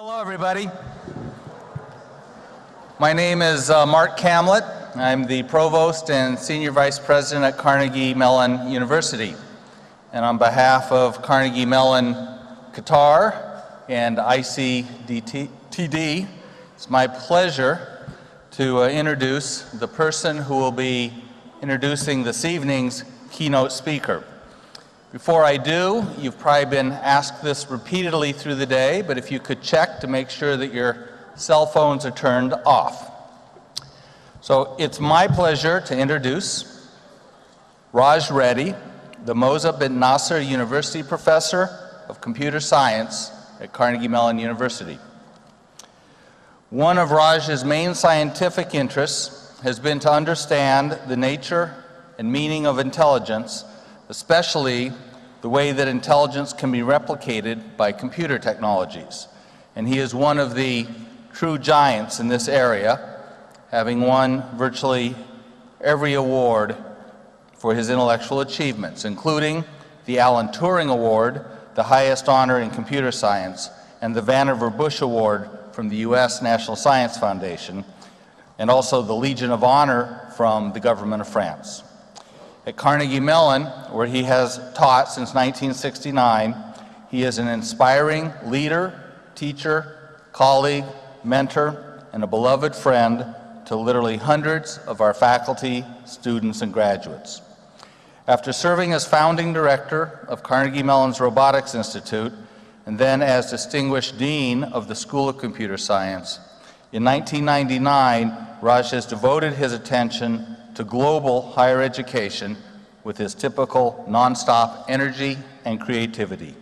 Hello, everybody. My name is Mark Camlett. I'm the Provost and Senior Vice President at Carnegie Mellon University. And on behalf of Carnegie Mellon Qatar and ICTD, it's my pleasure to introduce the person who will be introducing this evening's keynote speaker. Before I do, you've probably been asked this repeatedly through the day, but if you could check to make sure that your cell phones are turned off. So it's my pleasure to introduce Raj Reddy, the Moza bin Nasser University Professor of Computer Science at Carnegie Mellon University. One of Raj's main scientific interests has been to understand the nature and meaning of intelligence, especially the way that intelligence can be replicated by computer technologies. And he is one of the true giants in this area, having won virtually every award for his intellectual achievements, including the Alan Turing Award, the highest honor in computer science, and the Vannevar Bush Award from the US National Science Foundation, and also the Legion of Honor from the government of France. At Carnegie Mellon, where he has taught since 1969, he is an inspiring leader, teacher, colleague, mentor, and a beloved friend to literally hundreds of our faculty, students, and graduates. After serving as founding director of Carnegie Mellon's Robotics Institute, and then as distinguished dean of the School of Computer Science, in 1999, Raj has devoted his attention to global higher education with his typical nonstop energy and creativity.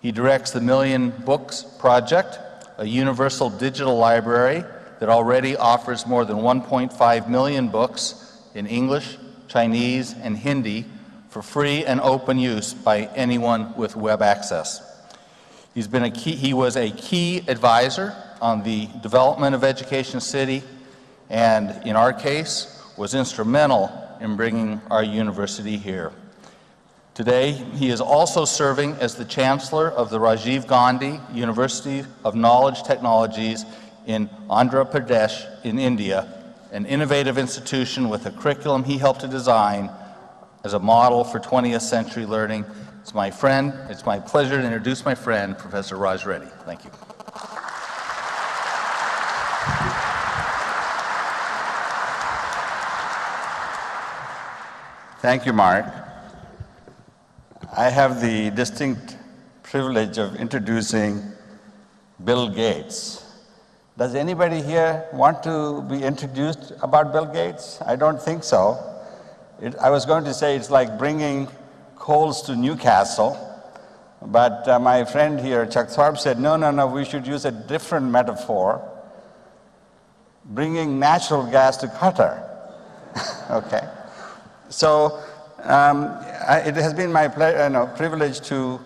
He directs the Million Books Project, a universal digital library that already offers more than 1.5 million books in English, Chinese, and Hindi for free and open use by anyone with web access. He was a key advisor on the development of Education City, and in our case, was instrumental in bringing our university here. Today, he is also serving as the Chancellor of the Rajiv Gandhi University of Knowledge Technologies in Andhra Pradesh in India, an innovative institution with a curriculum he helped to design as a model for 20th century learning. It's my pleasure to introduce my friend, Professor Raj Reddy. Thank you. Thank you, Mark. I have the distinct privilege of introducing Bill Gates. Does anybody here want to be introduced about Bill Gates? I don't think so. I was going to say it's like bringing coals to Newcastle, but my friend here, Chuck Thorpe, said, no, we should use a different metaphor, bringing natural gas to Qatar. Okay. So it has been my privilege to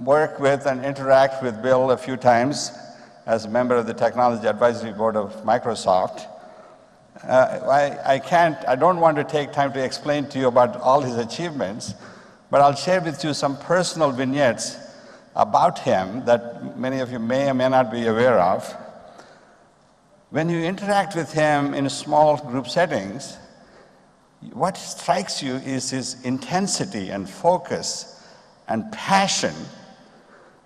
work with and interact with Bill a few times as a member of the Technology Advisory Board of Microsoft. I don't want to take time to explain to you about all his achievements, but I'll share with you some personal vignettes about him that many of you may or may not be aware of. When you interact with him in small group settings, what strikes you is his intensity and focus and passion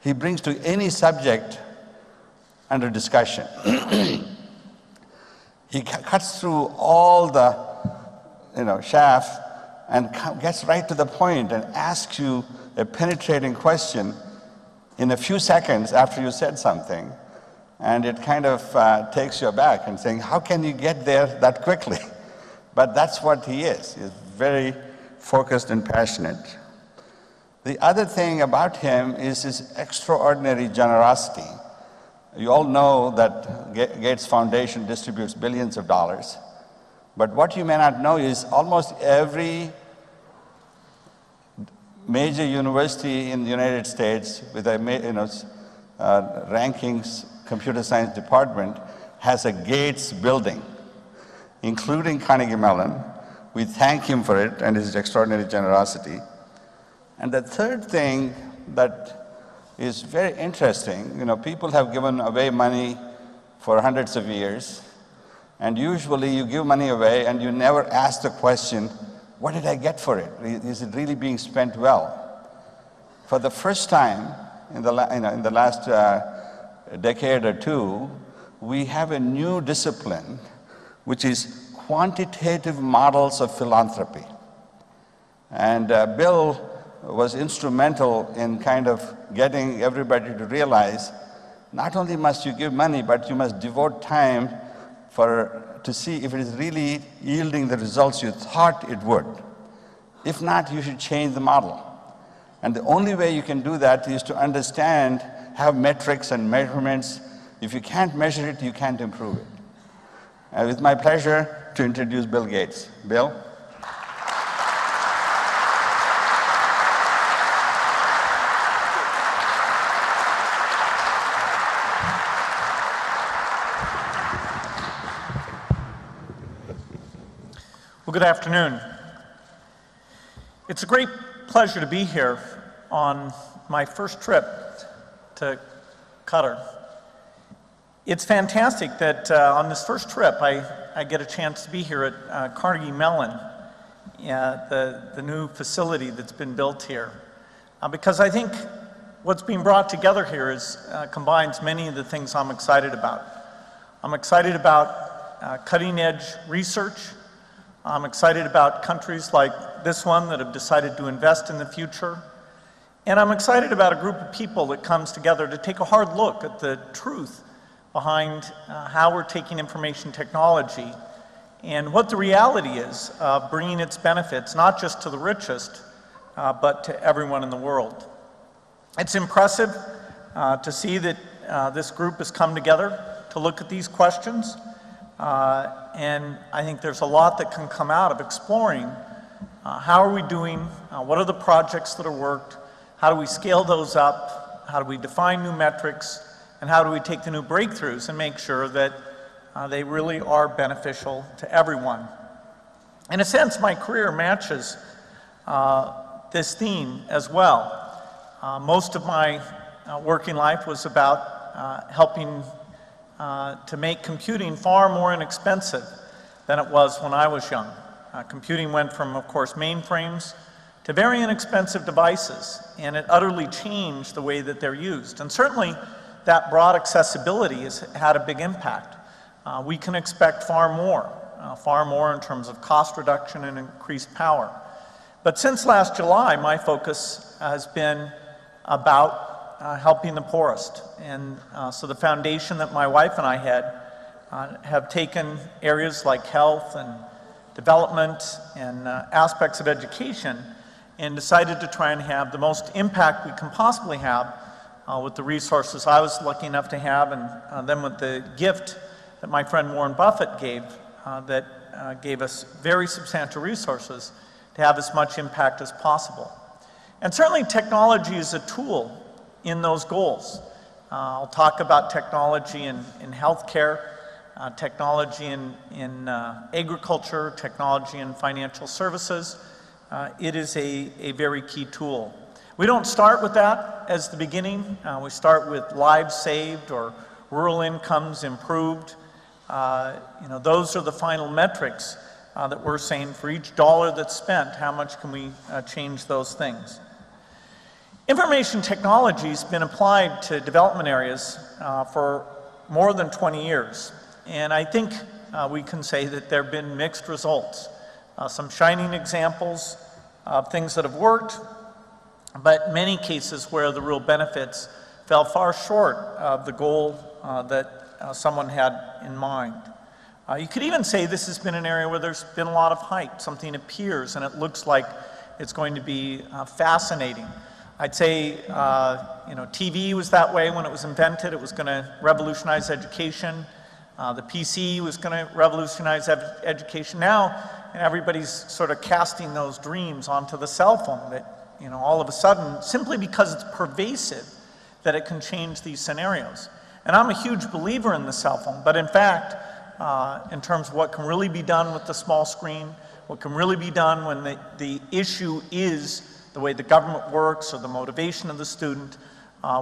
he brings to any subject under discussion. He cuts through all the chaff and gets right to the point and asks you a penetrating question in a few seconds after you said something. And it kind of takes you aback and saying, how can you get there that quickly? But that's what he is. He's very focused and passionate. The other thing about him is his extraordinary generosity. You all know that Gates Foundation distributes billions of dollars. But what you may not know is almost every major university in the United States with a rankings computer science department has a Gates building, including Carnegie Mellon. We thank him for it and his extraordinary generosity. And the third thing that is very interesting. You know, people have given away money for hundreds of years, and usually you give money away and you never ask the question, what did I get for it? Is it really being spent well? For the first time in the last decade or two, we have a new discipline, which is quantitative models of philanthropy. And Bill was instrumental in kind of getting everybody to realize not only must you give money, but you must devote time to see if it is really yielding the results you thought it would. If not, you should change the model. And the only way you can do that is to understand, have metrics and measurements. If you can't measure it, you can't improve it. It's my pleasure to introduce Bill Gates. Bill? Well, good afternoon. It's a great pleasure to be here on my first trip to Qatar. It's fantastic that on this first trip I get a chance to be here at Carnegie Mellon, the new facility that's been built here, because I think what's being brought together here combines many of the things I'm excited about. I'm excited about cutting-edge research. I'm excited about countries like this one that have decided to invest in the future. And I'm excited about a group of people that comes together to take a hard look at the truth behind how we're taking information technology and what the reality is of bringing its benefits, not just to the richest, but to everyone in the world. It's impressive to see that this group has come together to look at these questions. And I think there's a lot that can come out of exploring how are we doing, what are the projects that are worked, how do we scale those up, how do we define new metrics, and how do we take the new breakthroughs and make sure that they really are beneficial to everyone. In a sense, my career matches this theme as well. Most of my working life was about helping to make computing far more inexpensive than it was when I was young. Computing went from, of course, mainframes to very inexpensive devices, and it utterly changed the way that they're used. And certainly, that broad accessibility has had a big impact. We can expect far more in terms of cost reduction and increased power. But since last July, my focus has been about helping the poorest. And so the foundation that my wife and I had have taken areas like health and development and aspects of education and decided to try and have the most impact we can possibly have with the resources I was lucky enough to have, and then with the gift that my friend Warren Buffett gave that gave us very substantial resources to have as much impact as possible. And certainly technology is a tool in those goals. I'll talk about technology in healthcare, technology in agriculture, technology in financial services. It is a very key tool. We don't start with that as the beginning. We start with lives saved or rural incomes improved. Those are the final metrics that we're saying for each dollar that's spent, how much can we change those things. Information technology has been applied to development areas for more than 20 years. And I think we can say that there have been mixed results. Some shining examples of things that have worked, but many cases where the real benefits fell far short of the goal that someone had in mind. You could even say this has been an area where there's been a lot of hype. Something appears and it looks like it's going to be fascinating. I'd say, TV was that way when it was invented. It was going to revolutionize education. The PC was going to revolutionize education. Now, everybody's sort of casting those dreams onto the cell phone that, all of a sudden, simply because it's pervasive, that it can change these scenarios. And I'm a huge believer in the cell phone, but in fact, in terms of what can really be done with the small screen, what can really be done when the issue is the way the government works or the motivation of the student,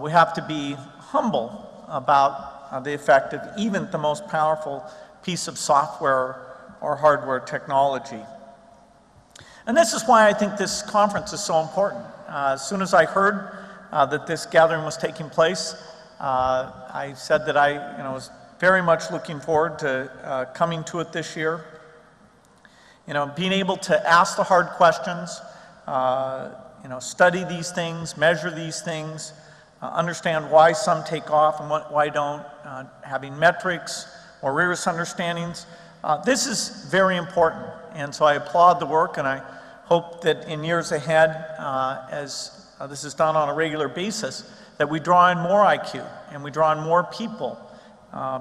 we have to be humble about the effect of even the most powerful piece of software or hardware technology. And this is why I think this conference is so important. As soon as I heard that this gathering was taking place, I said that I was very much looking forward to coming to it this year. Being able to ask the hard questions, study these things, measure these things, understand why some take off and why don't, having metrics or rigorous understandings. This is very important, and so I applaud the work, and I hope that in years ahead, as this is done on a regular basis, that we draw in more IQ and we draw in more people,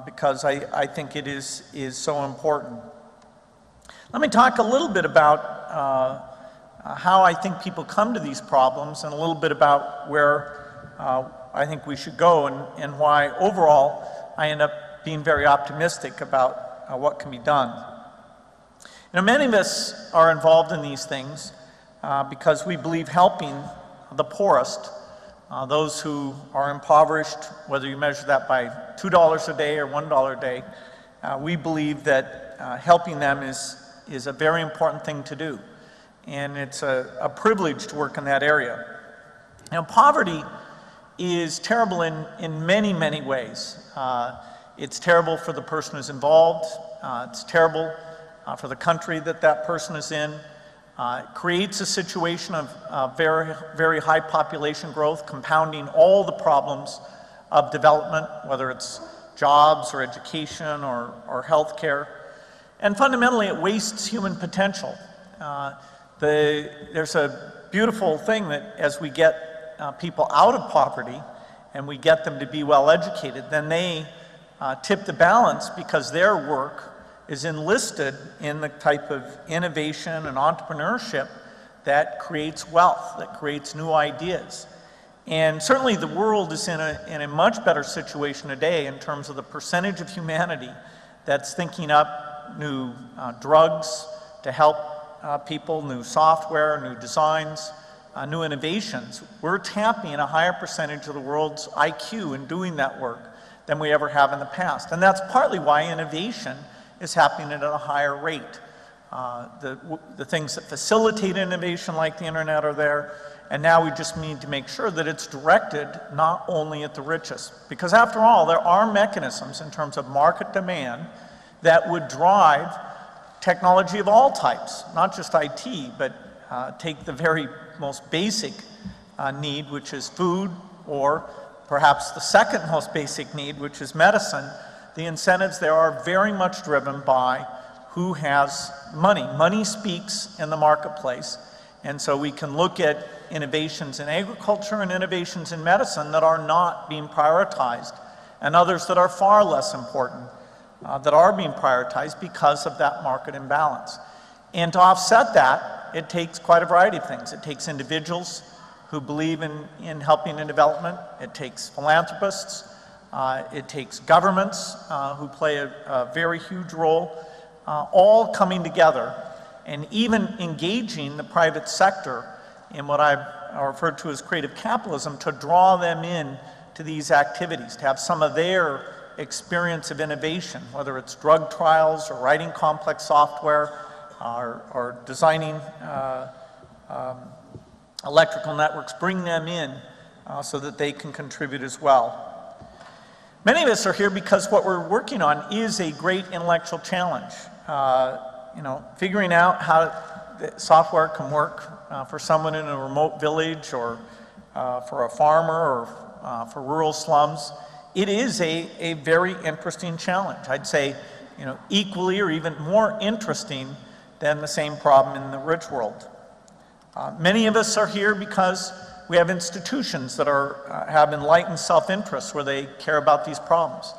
because I think it is so important. Let me talk a little bit about how I think people come to these problems, and a little bit about where I think we should go, and why overall I end up being very optimistic about what can be done. Many of us are involved in these things because we believe helping the poorest, those who are impoverished, whether you measure that by $2 a day or $1 a day, we believe that helping them is a very important thing to do. And it's a privilege to work in that area. Poverty is terrible in many, many ways. It's terrible for the person who's involved. It's terrible for the country that person is in. It creates a situation of very, very high population growth, compounding all the problems of development, whether it's jobs or education or health care. And fundamentally, it wastes human potential. There's a beautiful thing that as we get people out of poverty and we get them to be well educated, then they tip the balance because their work is enlisted in the type of innovation and entrepreneurship that creates wealth, that creates new ideas. And certainly the world is in a much better situation today in terms of the percentage of humanity that's thinking up new drugs to help people, new software, new designs, new innovations. We're tapping a higher percentage of the world's IQ in doing that work than we ever have in the past. And that's partly why innovation is happening at a higher rate. The things that facilitate innovation like the internet are there, and now we just need to make sure that it's directed not only at the richest. Because after all, there are mechanisms in terms of market demand that would drive technology of all types, not just IT, but take the very most basic need, which is food, or perhaps the second most basic need, which is medicine. The incentives there are very much driven by who has money. Money speaks in the marketplace, and so we can look at innovations in agriculture and innovations in medicine that are not being prioritized, and others that are far less important that are being prioritized because of that market imbalance. And to offset that, it takes quite a variety of things. It takes individuals who believe in helping in development. It takes philanthropists. It takes governments who play a very huge role, all coming together and even engaging the private sector in what I've referred to as creative capitalism to draw them in to these activities, to have some of their experience of innovation, whether it's drug trials or writing complex software or designing electrical networks, bring them in so that they can contribute as well. Many of us are here because what we're working on is a great intellectual challenge. Figuring out how the software can work for someone in a remote village or for a farmer or for rural slums. It is a very interesting challenge. I'd say, equally or even more interesting than the same problem in the rich world. Many of us are here because we have institutions that have enlightened self-interest where they care about these problems.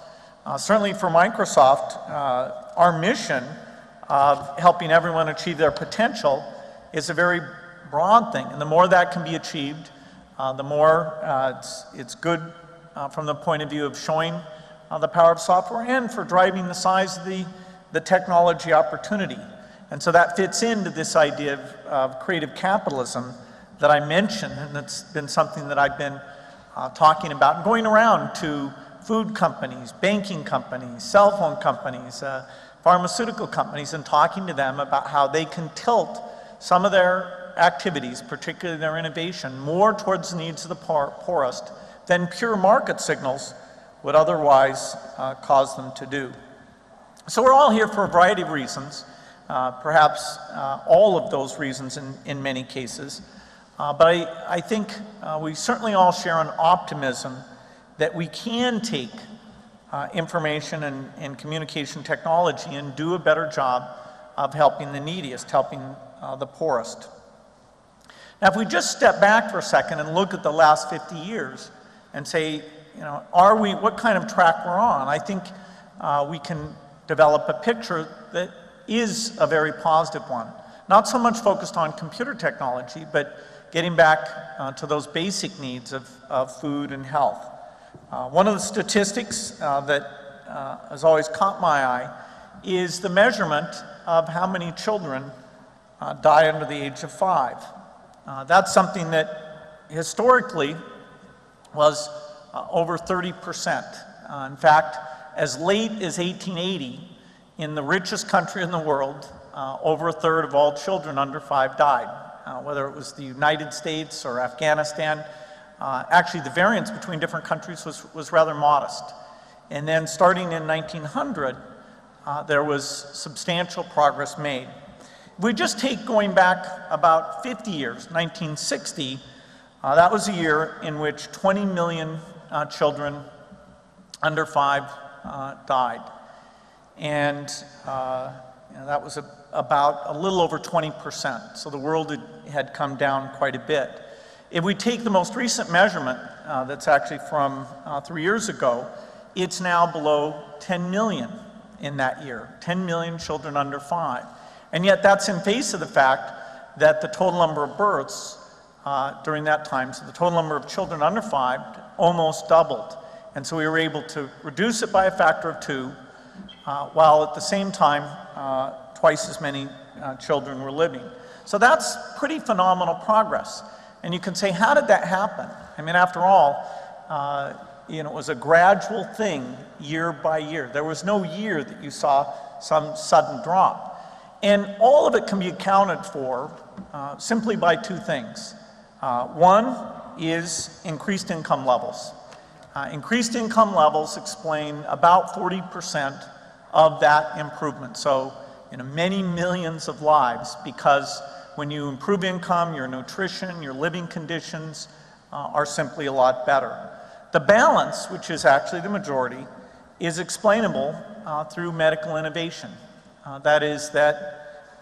Certainly for Microsoft, our mission of helping everyone achieve their potential is a very broad thing. And the more that can be achieved, the more it's good from the point of view of showing the power of software and for driving the size of the technology opportunity. And so that fits into this idea of creative capitalism that I mentioned, and that's been something that I've been talking about and going around to food companies, banking companies, cell phone companies, pharmaceutical companies, and talking to them about how they can tilt some of their activities, particularly their innovation, more towards the needs of the poorest than pure market signals would otherwise cause them to do. So we're all here for a variety of reasons, perhaps all of those reasons in many cases. But I think we certainly all share an optimism that we can take information and communication technology and do a better job of helping the neediest, helping the poorest. Now, if we just step back for a second and look at the last 50 years and say, what kind of track we're on, I think we can develop a picture that is a very positive one. Not so much focused on computer technology, but getting back to those basic needs of food and health. One of the statistics that has always caught my eye is the measurement of how many children die under the age of 5. That's something that historically was over 30%. In fact, as late as 1880, in the richest country in the world, over a third of all children under 5 died, whether it was the United States or Afghanistan. Actually, the variance between different countries was rather modest. And then starting in 1900, there was substantial progress made. If we just take going back about 50 years, 1960, that was a year in which 20 million children under 5 died. And that was about a little over 20%. So the world had come down quite a bit. If we take the most recent measurement, that's actually from 3 years ago, it's now below 10 million in that year, 10 million children under 5. And yet that's in face of the fact that the total number of births during that time, so the total number of children under 5 almost doubled. And so we were able to reduce it by a factor of 2, while at the same time, twice as many children were living. So that's pretty phenomenal progress. And you can say, how did that happen? I mean, after all, it was a gradual thing year by year. There was no year that you saw some sudden drop. And all of it can be accounted for simply by 2 things. One is increased income levels. Increased income levels explain about 40% of that improvement. So, many millions of lives, because when you improve income, your nutrition, your living conditions are simply a lot better. The balance, which is actually the majority, is explainable through medical innovation. That is that,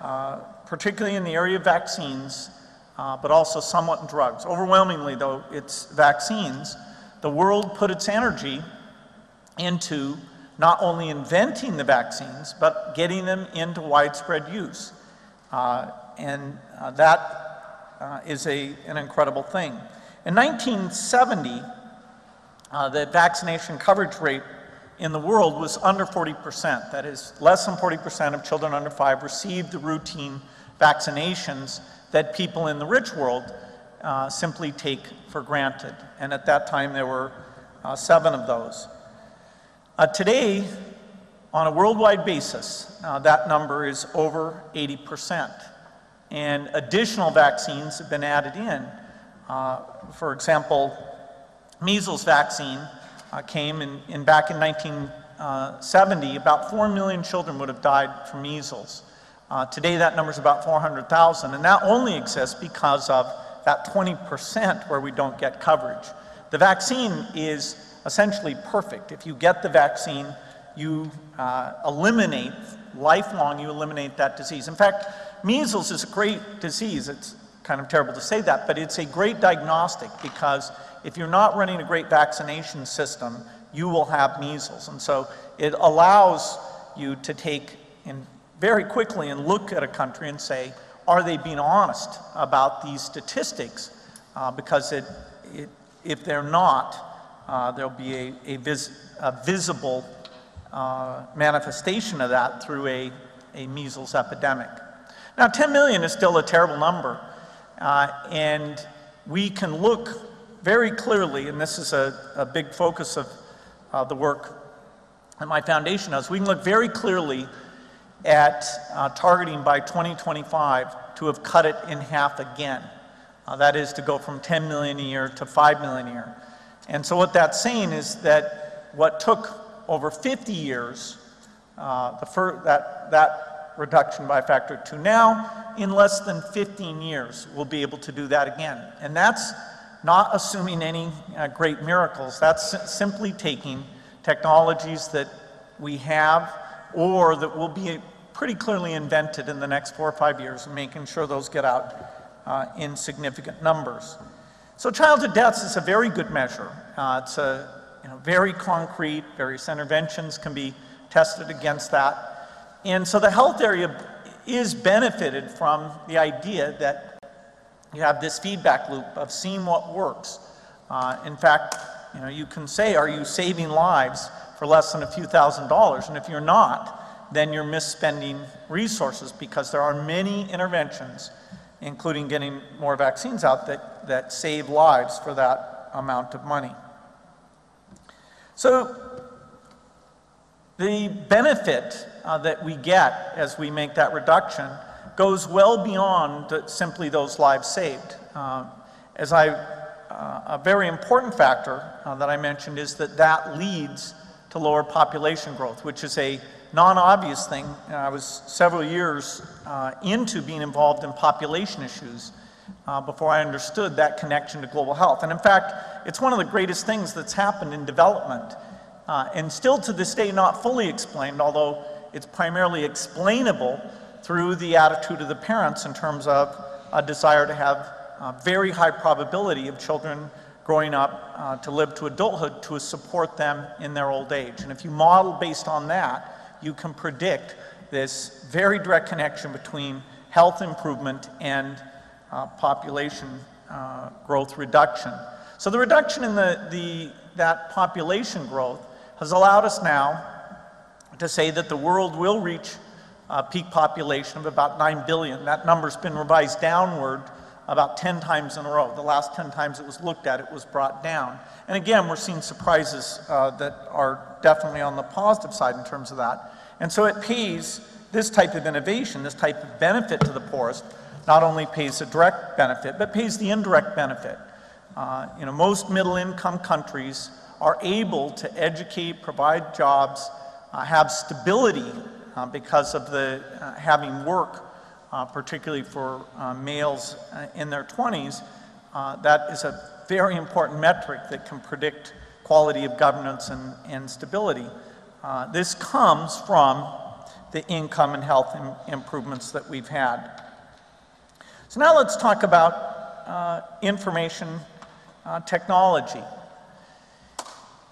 particularly in the area of vaccines, but also somewhat in drugs. Overwhelmingly, though, it's vaccines. The world put its energy into not only inventing the vaccines, but getting them into widespread use. And that is an incredible thing. In 1970, the vaccination coverage rate in the world was under 40%. That is, less than 40% of children under 5 received the routine vaccinations that people in the rich world simply take for granted. And at that time, there were 7 of those. Today, on a worldwide basis, that number is over 80%. And additional vaccines have been added in. For example, measles vaccine came in back in 1970, about 4 million children would have died from measles. Today that number is about 400,000, and that only exists because of that 20% where we don't get coverage. The vaccine is essentially perfect. If you get the vaccine, you eliminate, lifelong, you eliminate that disease. In fact, measles is a great disease. It's kind of terrible to say that, but it's a great diagnostic, because if you're not running a great vaccination system, you will have measles. And so it allows you to take in very quickly and look at a country and say, are they being honest about these statistics? Because if they're not, there'll be a visible manifestation of that through a measles epidemic. Now, 10 million is still a terrible number, and we can look very clearly, and this is a big focus of the work that my foundation does, we can look very clearly at targeting by 2025 to have cut it in half again. That is to go from 10 million a year to 5 million a year. And so what that's saying is that what took over 50 years, that reduction by a factor of 2 now, in less than 15 years, we'll be able to do that again. And that's not assuming any great miracles. That's simply taking technologies that we have or that will be pretty clearly invented in the next 4 or 5 years and making sure those get out in significant numbers. So childhood deaths is a very good measure. It's very concrete. Various interventions can be tested against that. And so the health area is benefited from the idea that you have this feedback loop of seeing what works. In fact, you can say, are you saving lives for less than a few $1,000s? And if you're not, then you're misspending resources, because there are many interventions, including getting more vaccines out, that save lives for that amount of money. So the benefit that we get as we make that reduction goes well beyond simply those lives saved. A very important factor that I mentioned is that leads to lower population growth, which is a non-obvious thing. I was several years into being involved in population issues before I understood that connection to global health. And in fact, it's one of the greatest things that's happened in development, and still to this day not fully explained, although it's primarily explainable through the attitude of the parents in terms of a desire to have a very high probability of children growing up to live to adulthood to support them in their old age. And if you model based on that, you can predict this very direct connection between health improvement and population growth reduction. So the reduction in that population growth has allowed us now to say that the world will reach a peak population of about 9 billion. That number's been revised downward about 10 times in a row. The last 10 times it was looked at, it was brought down. And again, we're seeing surprises that are definitely on the positive side in terms of that. And so it pays, this type of innovation, this type of benefit to the poorest, not only pays a direct benefit, but pays the indirect benefit. Most middle-income countries are able to educate, provide jobs, have stability because of the having work, particularly for males in their 20s. That is a very important metric that can predict quality of governance and stability. This comes from the income and health improvements that we've had. So now let's talk about information technology.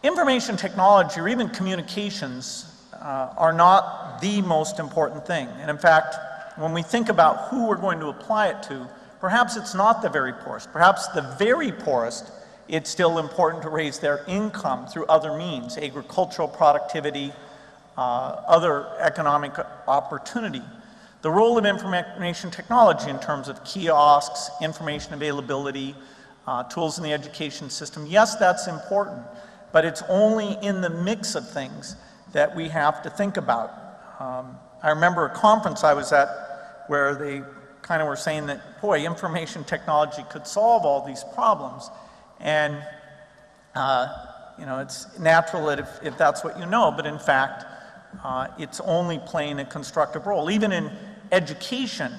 Information technology, or even communications, are not the most important thing. And in fact, when we think about who we're going to apply it to, perhaps it's not the very poorest. Perhaps the very poorest, it's still important to raise their income through other means, agricultural productivity, other economic opportunity. The role of information technology in terms of kiosks, information availability, tools in the education system, yes, that's important, but it's only in the mix of things that we have to think about. I remember a conference I was at where they kind of were saying that, boy, information technology could solve all these problems. And, it's natural that if that's what you know, but in fact, it's only playing a constructive role. Even in education,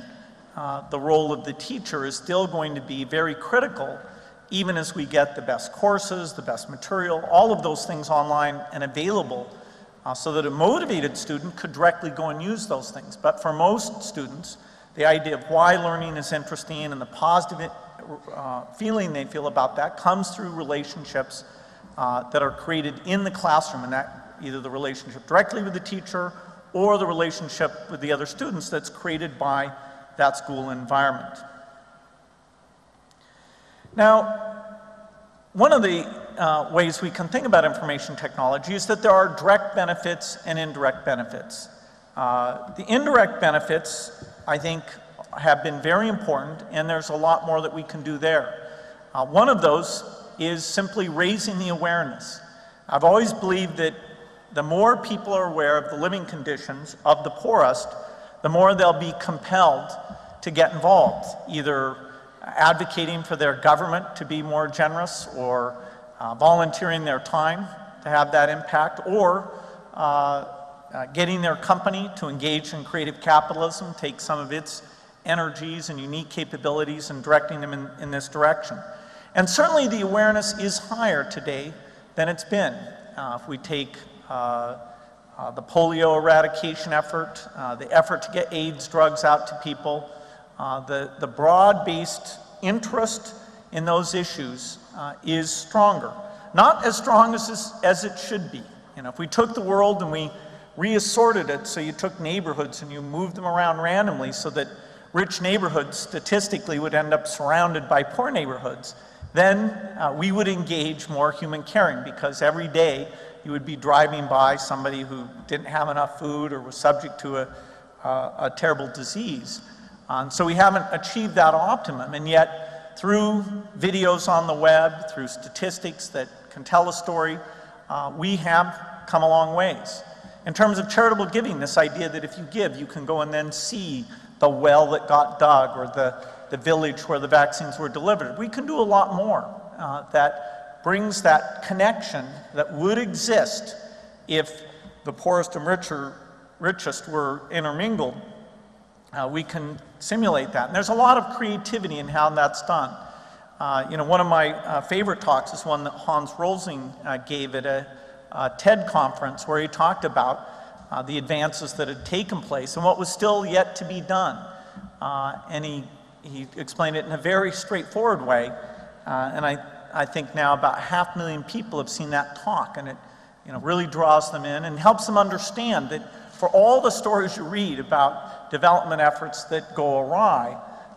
the role of the teacher is still going to be very critical, even as we get the best courses, the best material, all of those things online and available, so that a motivated student could directly go and use those things. But for most students, the idea of why learning is interesting and the positive feeling they feel about that comes through relationships that are created in the classroom, and that either the relationship directly with the teacher or the relationship with the other students that's created by that school environment. Now, one of the ways we can think about information technology is that there are direct benefits and indirect benefits. The indirect benefits, I think, have been very important, and there's a lot more that we can do there. One of those is simply raising the awareness. I've always believed that the more people are aware of the living conditions of the poorest, the more they'll be compelled to get involved, either advocating for their government to be more generous, or volunteering their time to have that impact, or getting their company to engage in creative capitalism, take some of its energies and unique capabilities and directing them in this direction. And certainly the awareness is higher today than it's been. If we take the polio eradication effort, the effort to get AIDS drugs out to people, the broad-based interest in those issues is stronger. Not as strong as it should be. You know, if we took the world and we reassorted it, so you took neighborhoods and you moved them around randomly so that rich neighborhoods statistically would end up surrounded by poor neighborhoods, then we would engage more human caring, because every day you would be driving by somebody who didn't have enough food or was subject to a terrible disease. So we haven't achieved that optimum, and yet through videos on the web, through statistics that can tell a story, we have come a long ways. In terms of charitable giving, this idea that if you give, you can go and then see the well that got dug, or the village where the vaccines were delivered. We can do a lot more that brings that connection that would exist if the poorest and richest were intermingled. We can simulate that. And there's a lot of creativity in how that's done. You know, one of my favorite talks is one that Hans Rosling gave at a TED conference, where he talked about the advances that had taken place and what was still yet to be done. And he explained it in a very straightforward way. And I think now about 500,000 people have seen that talk, and it, you know, really draws them in and helps them understand that for all the stories you read about development efforts that go awry,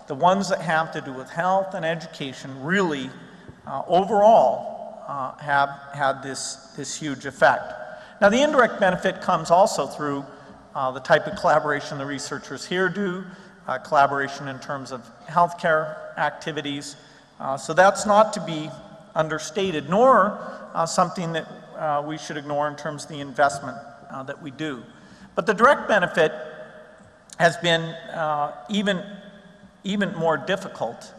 the ones that have to do with health and education really, overall, have had this huge effect. Now, the indirect benefit comes also through the type of collaboration the researchers here do, collaboration in terms of healthcare activities. So that's not to be understated, nor something that we should ignore in terms of the investment that we do. But the direct benefit has been even more difficult,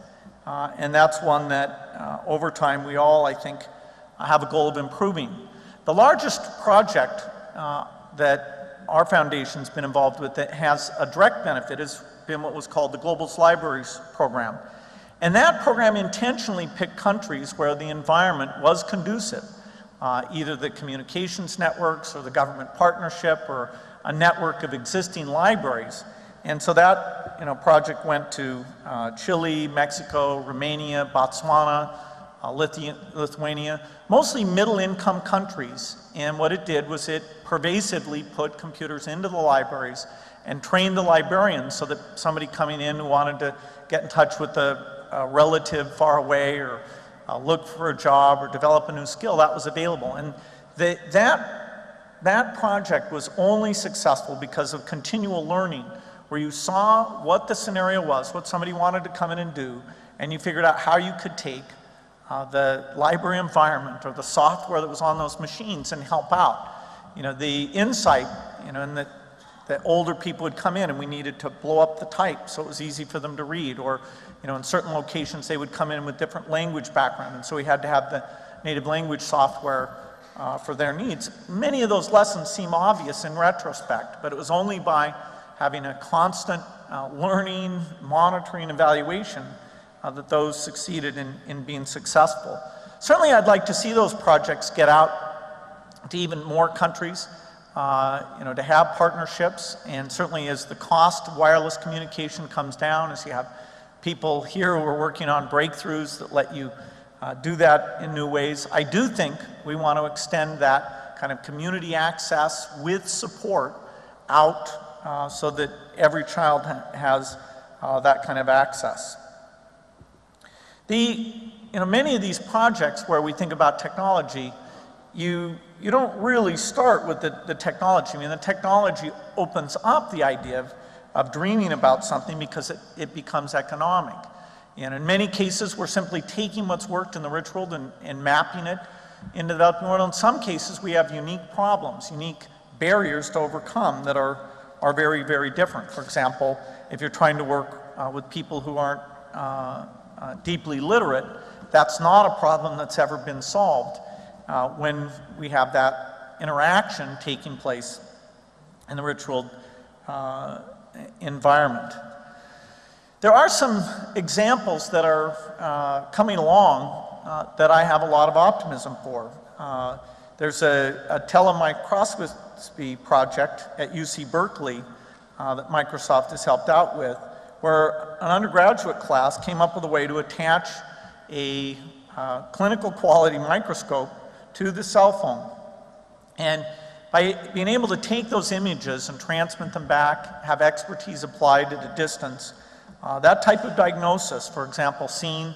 and that's one that over time we all, I think, have a goal of improving. The largest project that our foundation's been involved with that has a direct benefit has been what was called the Global Libraries Program. And that program intentionally picked countries where the environment was conducive, either the communications networks or the government partnership or a network of existing libraries. And so that, you know, project went to Chile, Mexico, Romania, Botswana, Lithuania, mostly middle-income countries. And what it did was it pervasively put computers into the libraries and trained the librarians so that somebody coming in who wanted to get in touch with a relative far away, or look for a job or develop a new skill, that was available. And that project was only successful because of continual learning, where you saw what the scenario was, what somebody wanted to come in and do, and you figured out how you could take the library environment or the software that was on those machines and help out. You know, the insight, you know, and that older people would come in and we needed to blow up the type so it was easy for them to read, or, you know, in certain locations they would come in with different language background, and so we had to have the native language software for their needs. Many of those lessons seem obvious in retrospect, but it was only by having a constant learning, monitoring, evaluation that those succeeded in being successful. Certainly I'd like to see those projects get out to even more countries, you know, to have partnerships, and certainly as the cost of wireless communication comes down, as you have people here who are working on breakthroughs that let you do that in new ways, I do think we want to extend that kind of community access with support out so that every child has that kind of access. You know, many of these projects where we think about technology, you don't really start with the technology. I mean, the technology opens up the idea of dreaming about something because it becomes economic. And in many cases, we're simply taking what's worked in the rich world and mapping it into the developing world. In some cases, we have unique problems, unique barriers to overcome that are very, very different. For example, if you're trying to work with people who aren't deeply literate, that's not a problem that's ever been solved when we have that interaction taking place in the rich world environment. There are some examples that are coming along that I have a lot of optimism for. There's a telemicroscopy project at UC Berkeley that Microsoft has helped out with, where an undergraduate class came up with a way to attach a clinical quality microscope to the cell phone. And by being able to take those images and transmit them back, have expertise applied at a distance, that type of diagnosis, for example, seeing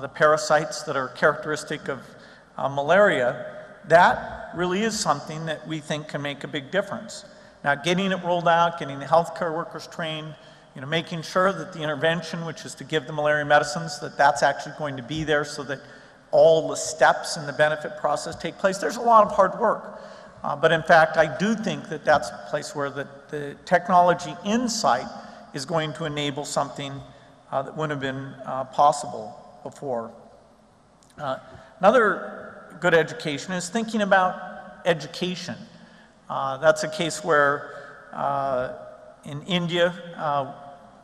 the parasites that are characteristic of malaria, that really is something that we think can make a big difference. Now, getting it rolled out, getting the healthcare workers trained, making sure that the intervention, which is to give the malaria medicines, that's actually going to be there so that all the steps in the benefit process take place. There's a lot of hard work. But in fact, I do think that that's a place where the technology insight is going to enable something that wouldn't have been possible before. Another good education is thinking about education. That's a case where in India,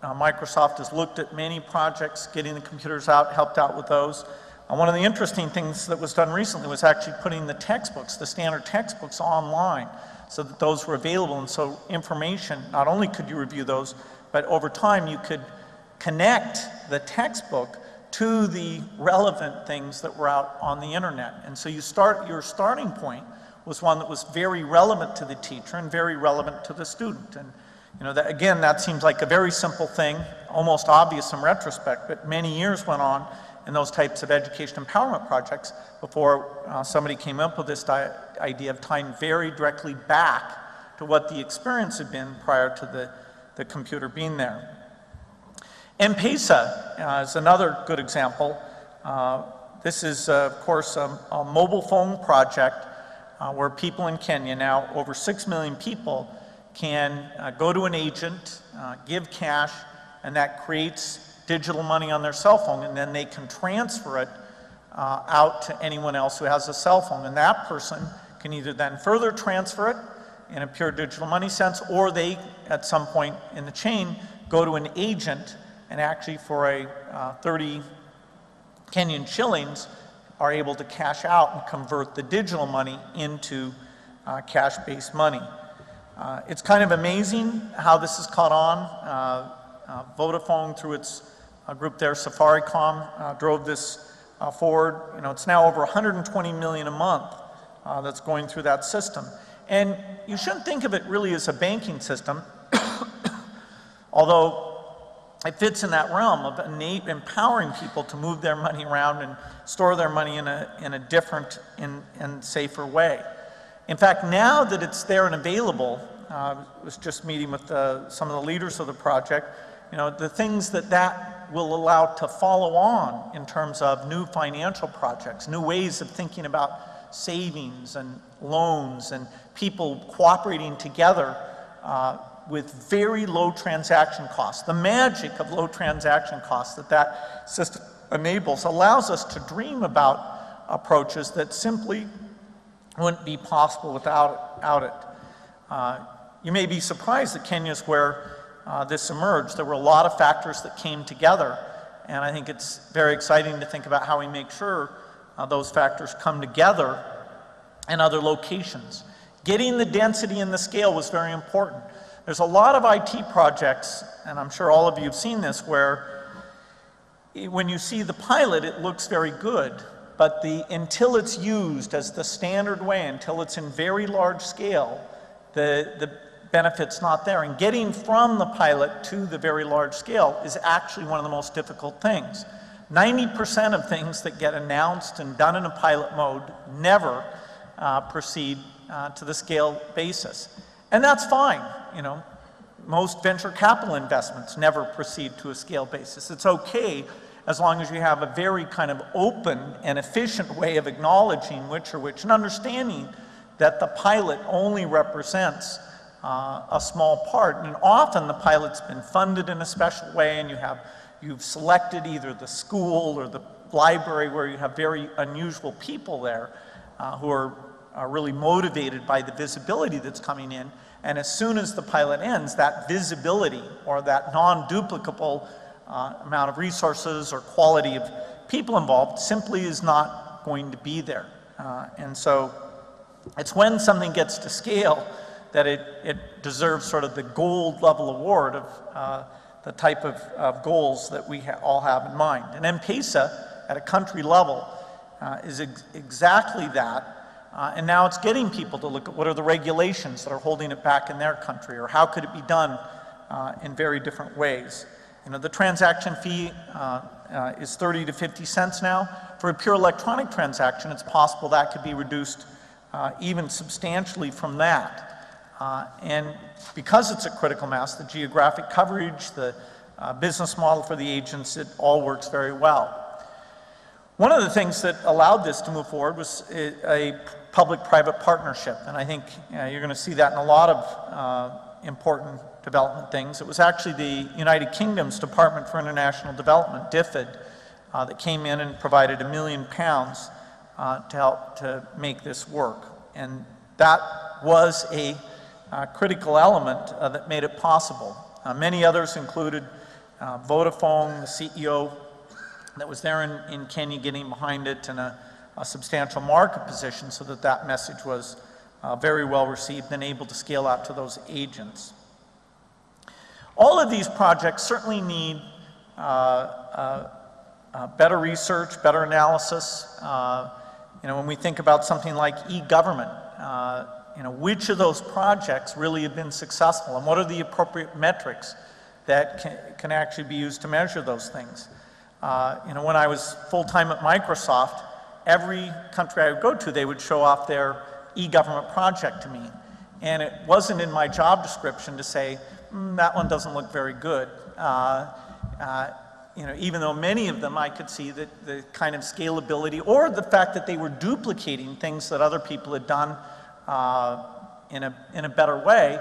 Microsoft has looked at many projects, getting the computers out, helped out with those. One of the interesting things that was done recently was actually putting the textbooks, the standard textbooks, online so that those were available. And so information, not only could you review those, but over time you could connect the textbook to the relevant things that were out on the internet. And so your starting point was one that was very relevant to the teacher and very relevant to the student. And again, that seems like a very simple thing, almost obvious in retrospect, but many years went on in those types of education empowerment projects before somebody came up with this idea of tying very directly back to what the experience had been prior to the computer being there. M-Pesa is another good example. This is, of course, a mobile phone project where people in Kenya, now over 6 million people, can go to an agent, give cash, and that creates digital money on their cell phone, and then they can transfer it out to anyone else who has a cell phone. And that person can either then further transfer it in a pure digital money sense, or they, at some point in the chain, go to an agent and actually for a 30 Kenyan shillings are able to cash out and convert the digital money into cash-based money. It's kind of amazing how this has caught on. Vodafone, through its group there, Safaricom, drove this forward. It's now over 120 million a month that's going through that system. And you shouldn't think of it really as a banking system, although it fits in that realm of empowering people to move their money around and store their money in a different and safer way. In fact, now that it's there and available, I was just meeting with some of the leaders of the project, the things that will allow to follow on in terms of new financial projects, new ways of thinking about savings and loans and people cooperating together with very low transaction costs. The magic of low transaction costs that system enables allows us to dream about approaches that simply wouldn't be possible without it. You may be surprised that Kenya is where this emerged. There were a lot of factors that came together, and I think it's very exciting to think about how we make sure those factors come together in other locations. Getting the density and the scale was very important. There's a lot of IT projects, and I'm sure all of you have seen this, where when you see the pilot, it looks very good, but until it's used as the standard way, until it's in very large scale, the benefit's not there. And getting from the pilot to the very large scale is actually one of the most difficult things. 90% of things that get announced and done in a pilot mode never proceed to the scale basis. And that's fine. Most venture capital investments never proceed to a scale basis. It's okay as long as you have a very kind of open and efficient way of acknowledging which are which and understanding that the pilot only represents a small part. And often the pilot's been funded in a special way, and you've selected either the school or the library where you have very unusual people there who are really motivated by the visibility that's coming in. And as soon as the pilot ends, that visibility or that non-duplicable amount of resources or quality of people involved simply is not going to be there. And so it's when something gets to scale that it deserves sort of the gold level award of the type of goals that we all have in mind. And M-Pesa at a country level is exactly that. And now it's getting people to look at what are the regulations that are holding it back in their country, or how could it be done in very different ways. You know, the transaction fee is 30 to 50 cents now. For a pure electronic transaction, it's possible that could be reduced even substantially from that. And because it's a critical mass, the geographic coverage, the business model for the agents, it all works very well. One of the things that allowed this to move forward was a public-private partnership, and I think you're going to see that in a lot of important development things. It was actually the United Kingdom's Department for International Development, DFID, that came in and provided £1 million to help to make this work. And that was a critical element that made it possible. Many others included Vodafone, the CEO that was there in Kenya getting behind it, and a substantial market position so that that message was very well received and able to scale out to those agents. All of these projects certainly need better research, better analysis. You know, when we think about something like e-government, you know, which of those projects really have been successful, and what are the appropriate metrics that can actually be used to measure those things? You know, when I was full-time at Microsoft, every country I would go to, they would show off their e-government project to me. And it wasn't in my job description to say, that one doesn't look very good. You know, even though many of them I could see that the kind of scalability or the fact that they were duplicating things that other people had done in a better way,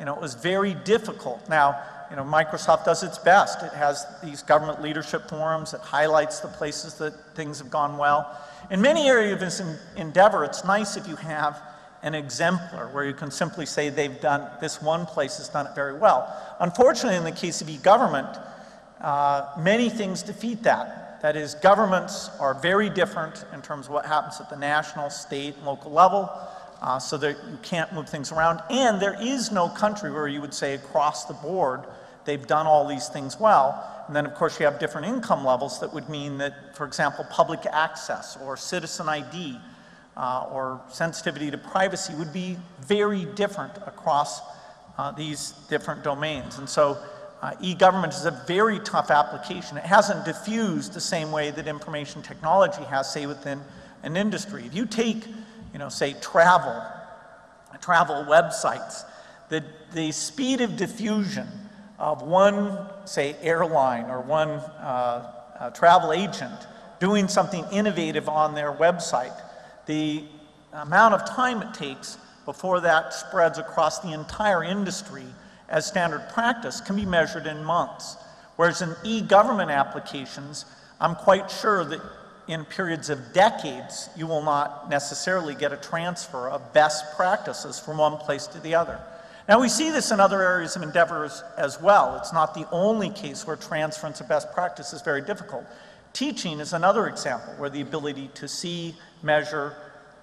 you know, it was very difficult. Now, you know, Microsoft does its best. It has these government leadership forums. It highlights the places that things have gone well. In many areas of this endeavor, it's nice if you have an exemplar where you can simply say they've done, this one place has done it very well. Unfortunately, in the case of e-government, many things defeat that. That is, governments are very different in terms of what happens at the national, state, and local level, so that you can't move things around. And there is no country where you would say across the board they've done all these things well. And then, of course, you have different income levels that would mean that, for example, public access or citizen ID or sensitivity to privacy would be very different across these different domains. And so e-government is a very tough application. It hasn't diffused the same way that information technology has, say, within an industry. If you take, you know, say travel websites, the speed of diffusion of one, say, airline or one travel agent doing something innovative on their website, the amount of time it takes before that spreads across the entire industry as standard practice can be measured in months. Whereas in e-government applications, I'm quite sure that in periods of decades, you will not necessarily get a transfer of best practices from one place to the other. Now, we see this in other areas of endeavors as well. It's not the only case where transference of best practice is very difficult. Teaching is another example where the ability to see, measure,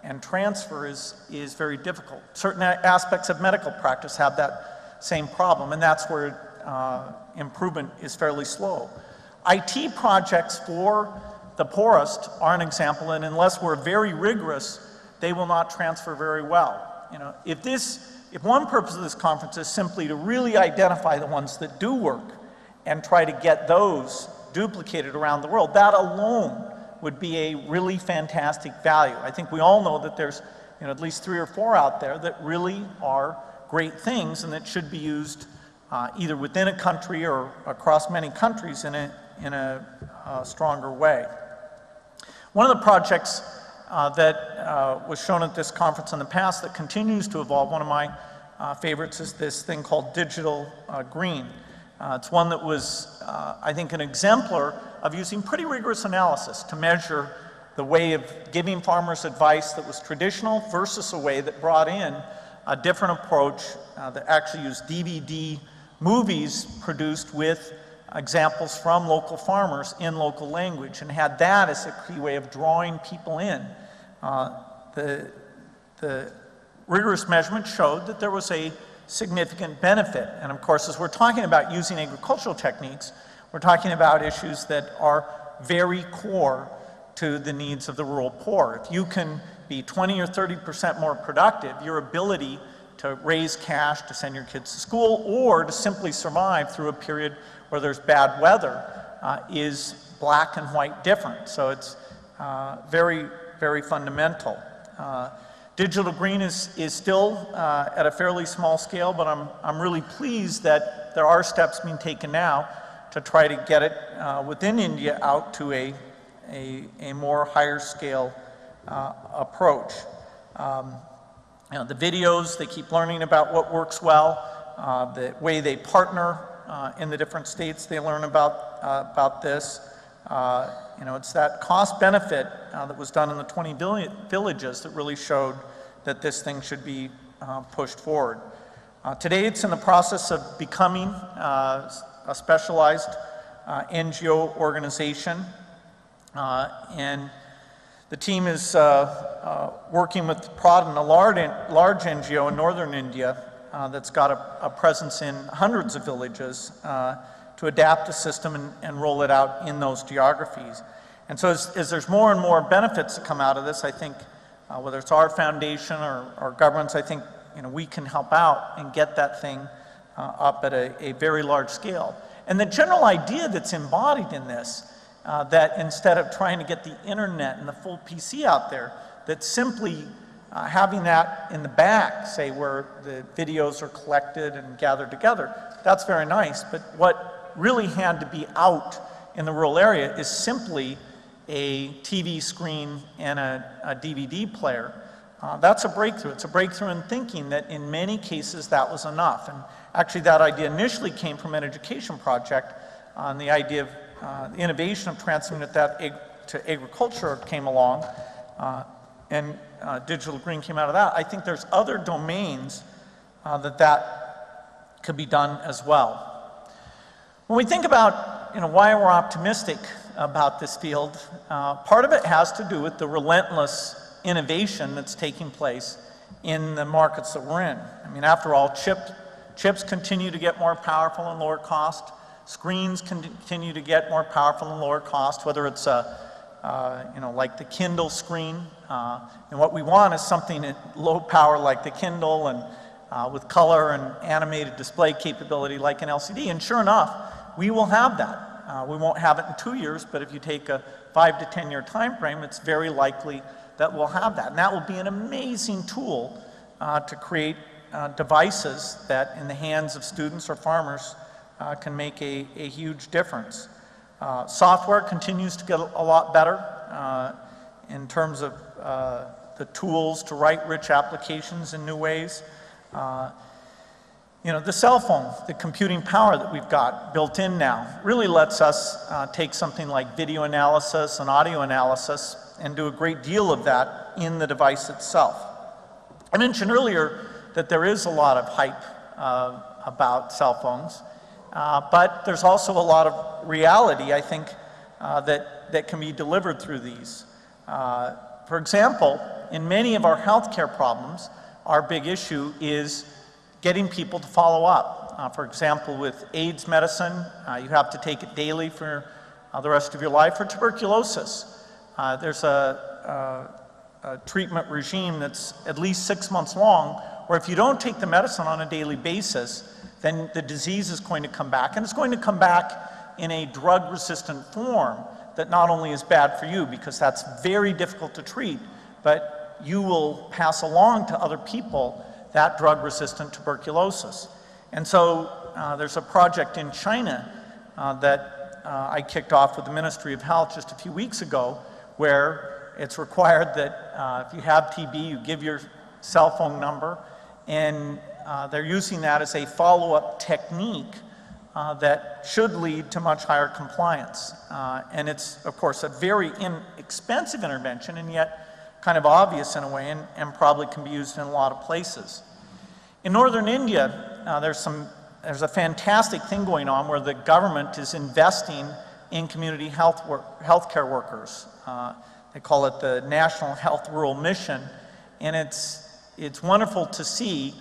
and transfer is very difficult. Certain aspects of medical practice have that same problem, and that's where improvement is fairly slow. IT projects for the poorest are an example, and unless we're very rigorous, they will not transfer very well. You know, if one purpose of this conference is simply to really identify the ones that do work and try to get those duplicated around the world, that alone would be a really fantastic value. I think we all know that there's, you know, at least 3 or 4 out there that really are great things and that should be used either within a country or across many countries in in a stronger way. One of the projects that was shown at this conference in the past that continues to evolve, one of my favorites is this thing called Digital Green. It's one that was, I think, an exemplar of using pretty rigorous analysis to measure the way of giving farmers advice that was traditional versus a way that brought in a different approach that actually used DVD movies produced with examples from local farmers in local language, and had that as a key way of drawing people in. The rigorous measurement showed that there was a significant benefit. And of course, as we're talking about using agricultural techniques, we're talking about issues that are very core to the needs of the rural poor. If you can be 20 or 30% more productive, your ability to raise cash to send your kids to school or to simply survive through a period where there's bad weather is black and white different. So it's very, very fundamental. Digital Green is still at a fairly small scale, but I'm really pleased that there are steps being taken now to try to get it within India out to a more higher scale approach. You know, the videos, they keep learning about what works well, the way they partner in the different states, they learn about this. You know, it's that cost benefit that was done in the 20 villages that really showed that this thing should be pushed forward. Today it's in the process of becoming a specialized NGO organization, and the team is working with Pradhan, a large NGO in northern India that's got a presence in hundreds of villages to adapt the system and roll it out in those geographies. And so as there's more and more benefits that come out of this, I think whether it's our foundation or governments, I think we can help out and get that thing up at a very large scale. And the general idea that's embodied in this, that instead of trying to get the internet and the full PC out there, that simply having that in the back, say where the videos are collected and gathered together, that's very nice. But what really had to be out in the rural area is simply a TV screen and a DVD player. That's a breakthrough. It's a breakthrough in thinking that in many cases that was enough. And actually that idea initially came from an education project on the idea of the innovation of transferring that to agriculture came along, and Digital Green came out of that. I think there's other domains that could be done as well. When we think about why we're optimistic about this field, part of it has to do with the relentless innovation that's taking place in the markets that we're in. I mean, after all, chips continue to get more powerful and lower cost. Screens continue to get more powerful and lower cost, whether it's like the Kindle screen. And what we want is something at low power like the Kindle and with color and animated display capability like an LCD. And sure enough, we will have that. We won't have it in 2 years, but if you take a 5 to 10 year time frame, it's very likely that we'll have that. And that will be an amazing tool to create devices that in the hands of students or farmers can make a huge difference. Software continues to get a lot better in terms of the tools to write rich applications in new ways. The cell phone, the computing power that we've got built in now really lets us take something like video analysis and audio analysis and do a great deal of that in the device itself. I mentioned earlier that there is a lot of hype about cell phones, but there's also a lot of reality, I think, that can be delivered through these. For example, in many of our healthcare problems, our big issue is getting people to follow up. For example, with AIDS medicine, you have to take it daily for the rest of your life. For tuberculosis, there's a treatment regime that's at least 6 months long, where if you don't take the medicine on a daily basis, then the disease is going to come back, and it's going to come back in a drug-resistant form that not only is bad for you, because that's very difficult to treat, but you will pass along to other people that drug-resistant tuberculosis. And so there's a project in China that I kicked off with the Ministry of Health just a few weeks ago, where it's required that if you have TB, you give your cell phone number, and they're using that as a follow-up technique that should lead to much higher compliance. And it's, of course, a very inexpensive intervention, and yet kind of obvious in a way, and probably can be used in a lot of places. In northern India, there's a fantastic thing going on where the government is investing in community healthcare workers. They call it the National Health Rural Mission, and it's wonderful to see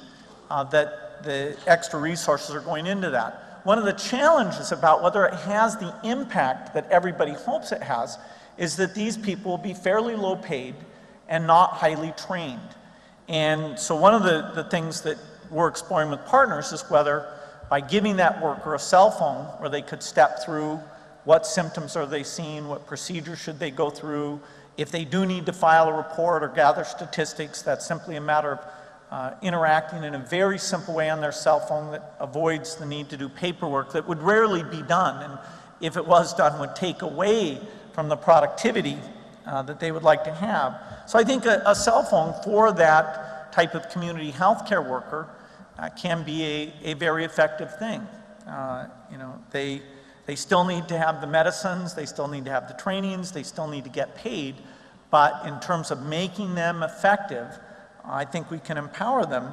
that the extra resources are going into that. One of the challenges about whether it has the impact that everybody hopes it has is that these people will be fairly low paid and not highly trained. And so one of the things that we're exploring with partners is whether by giving that worker a cell phone where they could step through what symptoms are they seeing, what procedures should they go through, if they do need to file a report or gather statistics, that's simply a matter of interacting in a very simple way on their cell phone that avoids the need to do paperwork that would rarely be done, and if it was done would take away from the productivity that they would like to have. So I think a cell phone for that type of community healthcare worker can be a very effective thing. You know, they still need to have the medicines, they still need to have the trainings, they still need to get paid, but in terms of making them effective, I think we can empower them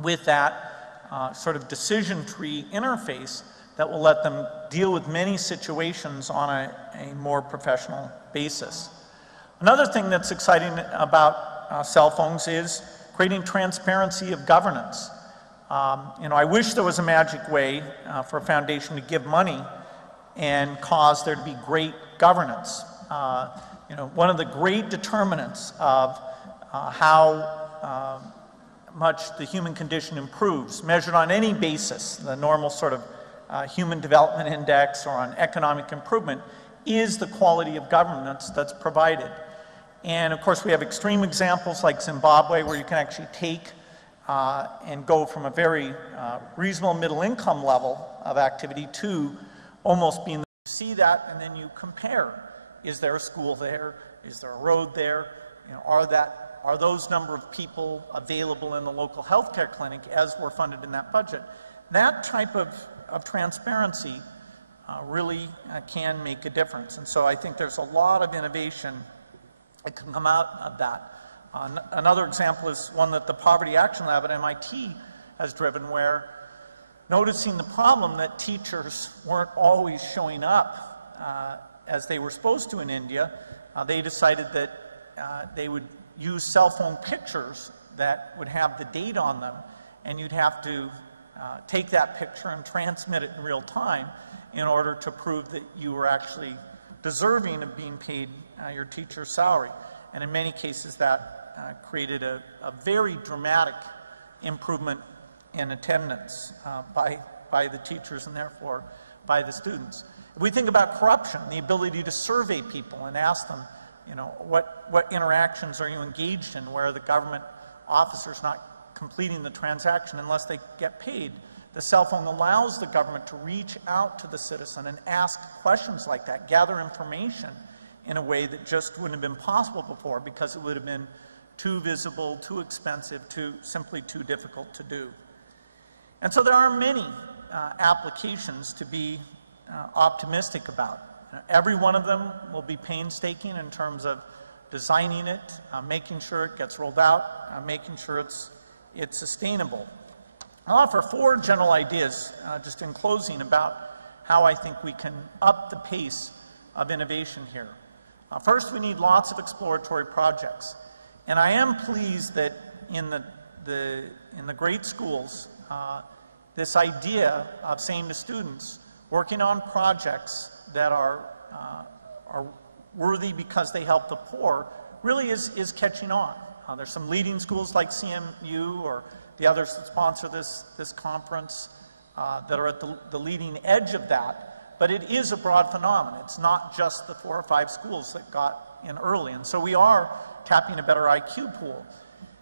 with that sort of decision tree interface that will let them deal with many situations on a more professional basis. Another thing that's exciting about cell phones is creating transparency of governance. You know, I wish there was a magic way for a foundation to give money and cause there to be great governance. You know, one of the great determinants of how much the human condition improves, measured on any basis, the normal sort of human development index or on economic improvement, is the quality of governance that's provided. And of course we have extreme examples like Zimbabwe, where you can actually take and go from a very reasonable middle income level of activity to almost being, you see that and then you compare. Is there a school there? Is there a road there? You know, are those number of people available in the local healthcare clinic as were funded in that budget? That type of transparency really can make a difference. And so I think there's a lot of innovation that can come out of that. Another example is one that the Poverty Action Lab at MIT has driven, where noticing the problem that teachers weren't always showing up as they were supposed to in India, they decided that they would use cell phone pictures that would have the date on them, and you'd have to take that picture and transmit it in real time in order to prove that you were actually deserving of being paid your teacher's salary. And in many cases that created a very dramatic improvement in attendance by the teachers and therefore by the students. If we think about corruption, the ability to survey people and ask them, you know, what interactions are you engaged in where the government officer's not completing the transaction unless they get paid, the cell phone allows the government to reach out to the citizen and ask questions like that, gather information in a way that just wouldn't have been possible before because it would have been too visible, too expensive, simply too difficult to do. And so there are many applications to be optimistic about. Every one of them will be painstaking in terms of designing it, making sure it gets rolled out, making sure it's sustainable. I'll offer 4 general ideas, just in closing, about how I think we can up the pace of innovation here. First, we need lots of exploratory projects. And I am pleased that in the great schools, this idea of saying to students, working on projects that are worthy because they help the poor, really is catching on. There's some leading schools like CMU or the others that sponsor this conference that are at the leading edge of that. But it is a broad phenomenon. It's not just the 4 or 5 schools that got in early. And so we are tapping a better IQ pool.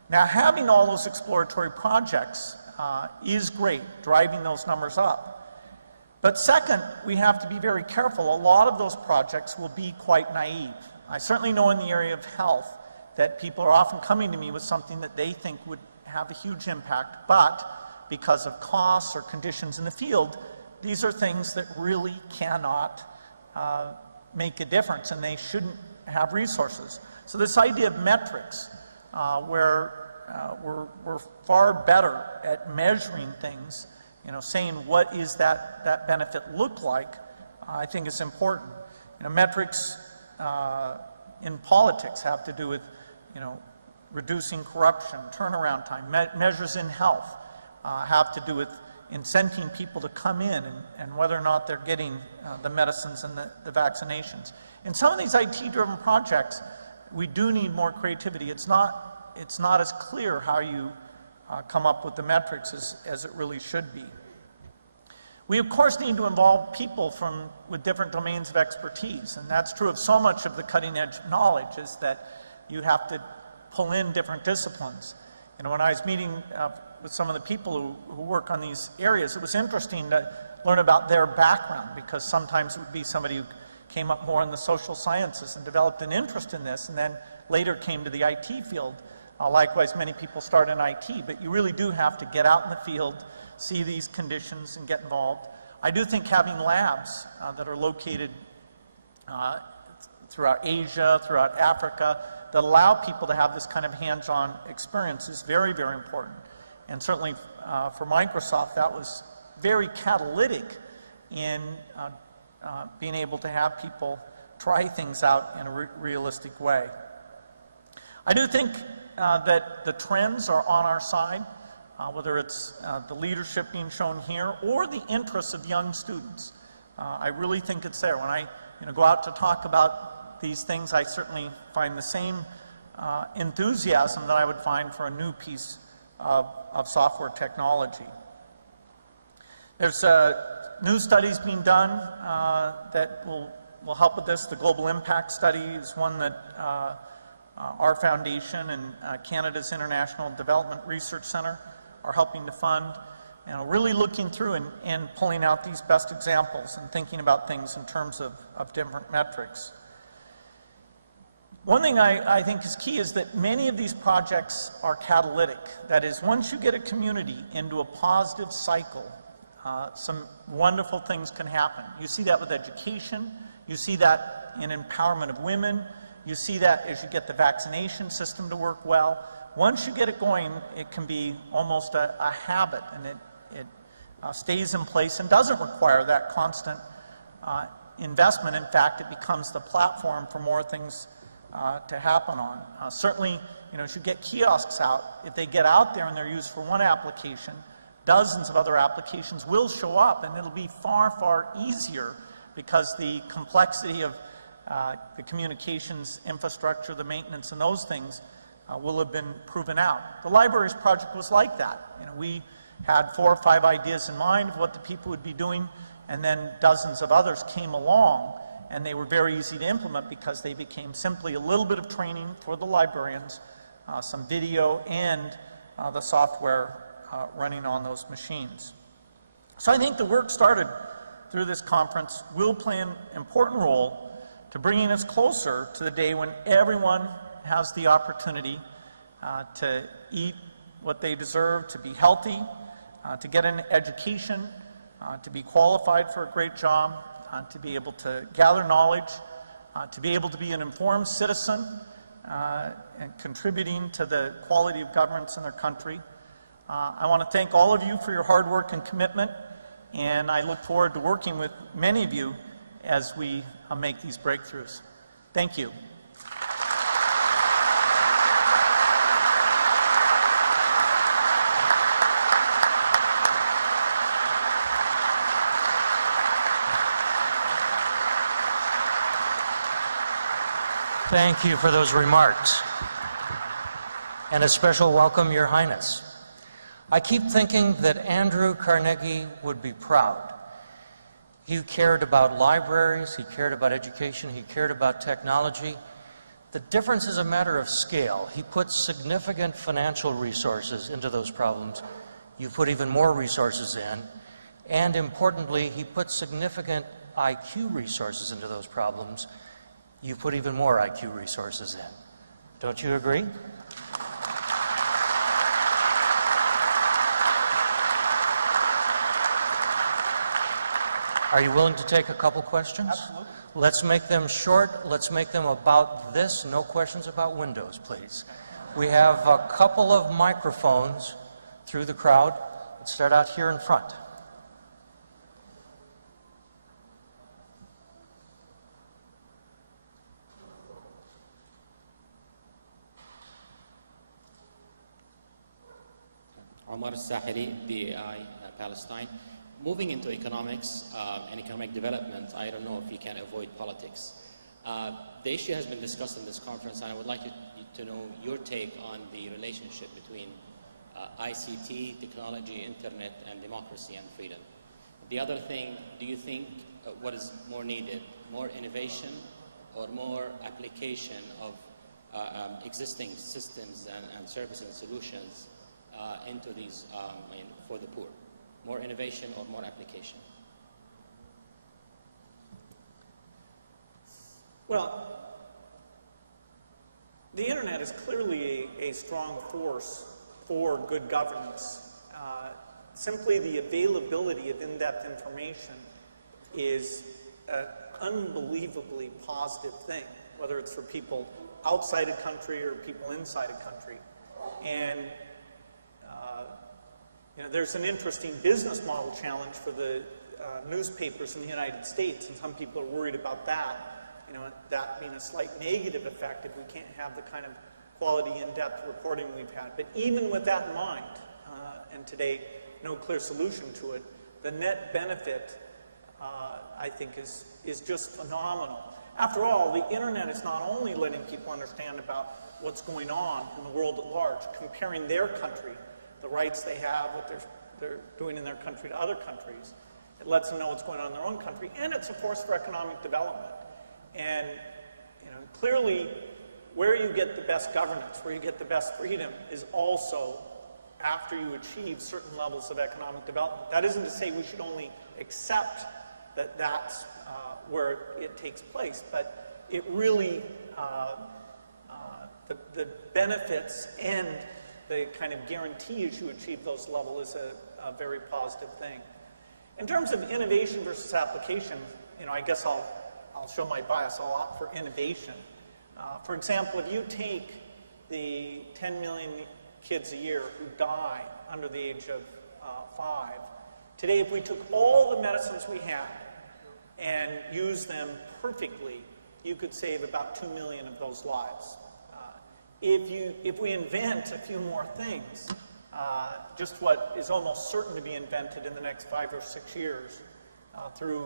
Now, having all those exploratory projects is great, driving those numbers up. But second, we have to be very careful. A lot of those projects will be quite naive. I certainly know in the area of health that people are often coming to me with something that they think would have a huge impact, but because of costs or conditions in the field, these are things that really cannot make a difference, and they shouldn't have resources. So this idea of metrics, where we're far better at measuring things, saying what is that benefit look like, I think is important. Metrics in politics have to do with, reducing corruption, turnaround time. Measures in health have to do with incenting people to come in and whether or not they're getting the medicines and the vaccinations. In some of these IT-driven projects, we do need more creativity. It's not as clear how you come up with the metrics as it really should be. We, of course, need to involve people with different domains of expertise, and that's true of so much of the cutting-edge knowledge, is that you have to pull in different disciplines. When I was meeting with some of the people who work on these areas, it was interesting to learn about their background, because sometimes it would be somebody who came up more in the social sciences and developed an interest in this, and then later came to the IT field. Likewise, many people start in IT, but you really do have to get out in the field, see these conditions, and get involved. I do think having labs that are located throughout Asia, throughout Africa, that allow people to have this kind of hands-on experience is very, very important. And certainly for Microsoft, that was very catalytic in being able to have people try things out in a realistic way. I do think that the trends are on our side, whether it's the leadership being shown here or the interests of young students. I really think it's there. When I go out to talk about these things, I certainly find the same enthusiasm that I would find for a new piece of software technology. There's new studies being done that will help with this. The Global Impact Study is one that our foundation and Canada's International Development Research Centre are helping to fund, and really looking through and pulling out these best examples and thinking about things in terms of different metrics. One thing I think is key is that many of these projects are catalytic. That is, once you get a community into a positive cycle, some wonderful things can happen. You see that with education. You see that in empowerment of women. You see that as you get the vaccination system to work well. Once you get it going, it can be almost a habit, and it stays in place and doesn't require that constant investment. In fact, it becomes the platform for more things to happen on. Certainly, as you get kiosks out, if they get out there and they're used for one application, dozens of other applications will show up, and it'll be far, far easier because the complexity of the communications infrastructure, the maintenance, and those things will have been proven out. The libraries project was like that. We had 4 or 5 ideas in mind of what the people would be doing, and then dozens of others came along, and they were very easy to implement because they became simply a little bit of training for the librarians, some video, and the software running on those machines. So I think the work started through this conference will play an important role to bringing us closer to the day when everyone has the opportunity to eat what they deserve, to be healthy, to get an education, to be qualified for a great job, to be able to gather knowledge, to be able to be an informed citizen and contributing to the quality of governance in their country. I want to thank all of you for your hard work and commitment, and I look forward to working with many of you as we make these breakthroughs. Thank you. Thank you for those remarks. And a special welcome, Your Highness. I keep thinking that Andrew Carnegie would be proud. He cared about libraries, he cared about education, he cared about technology. The difference is a matter of scale. He put significant financial resources into those problems. You put even more resources in, And importantly, he put significant IQ resources into those problems. You put even more IQ resources in. Don't you agree? Are you willing to take a couple questions? Absolutely. Let's make them short. Let's make them about this. No questions about Windows, please. We have a couple of microphones through the crowd. Let's start out here in front. Omar Sahiri, BAI, Palestine. Moving into economics and economic development, I don't know if you can avoid politics. The issue has been discussed in this conference, and I would like to know your take on the relationship between ICT, technology, internet, and democracy and freedom. The other thing, do you think what is more needed, more innovation or more application of existing systems and services and solutions into these for the poor? More innovation or more application? Well, the internet is clearly a strong force for good governance. Simply the availability of in-depth information is an unbelievably positive thing, whether it's for people outside a country or people inside a country. And there's an interesting business model challenge for the newspapers in the United States, and some people are worried about that. That being a slight negative effect if we can't have the kind of quality, in-depth reporting we've had. But even with that in mind, and today no clear solution to it, the net benefit, I think, is just phenomenal. After all, the internet is not only letting people understand about what's going on in the world at large, comparing their country, the rights they have, what they're doing in their country to other countries. It lets them know what's going on in their own country, and it's a force for economic development. And clearly, where you get the best governance, where you get the best freedom, is also after you achieve certain levels of economic development. That isn't to say we should only accept that that's where it takes place, but it really, the benefits and the kind of guarantee as you achieve those levels is a very positive thing. In terms of innovation versus application, I guess I'll show my bias. I'll opt for innovation. For example, if you take the 10 million kids a year who die under the age of 5, today if we took all the medicines we had and used them perfectly, you could save about 2 million of those lives. If we invent a few more things, just what is almost certain to be invented in the next 5 or 6 years through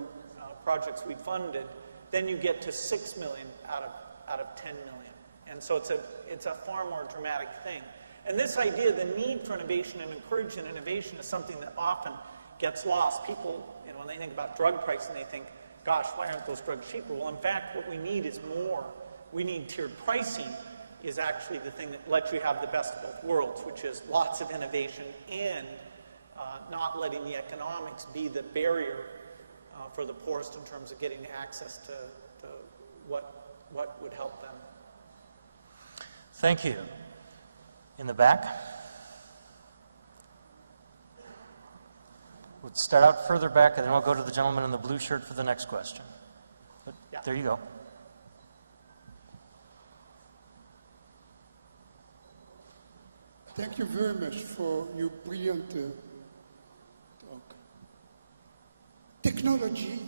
projects we funded, then you get to 6 million out of 10 million. And so it's a far more dramatic thing. And this idea, the need for innovation and encouraging innovation, is something that often gets lost. People, when they think about drug pricing, they think, gosh, why aren't those drugs cheaper? Well, in fact, what we need is more. We need tiered pricing is actually the thing that lets you have the best of both worlds, which is lots of innovation and not letting the economics be the barrier for the poorest in terms of getting access to what would help them. Thank you. In the back. We'll start out further back, and then we'll go to the gentleman in the blue shirt for the next question. But Yeah. There you go. Thank you very much for your brilliant talk. Technology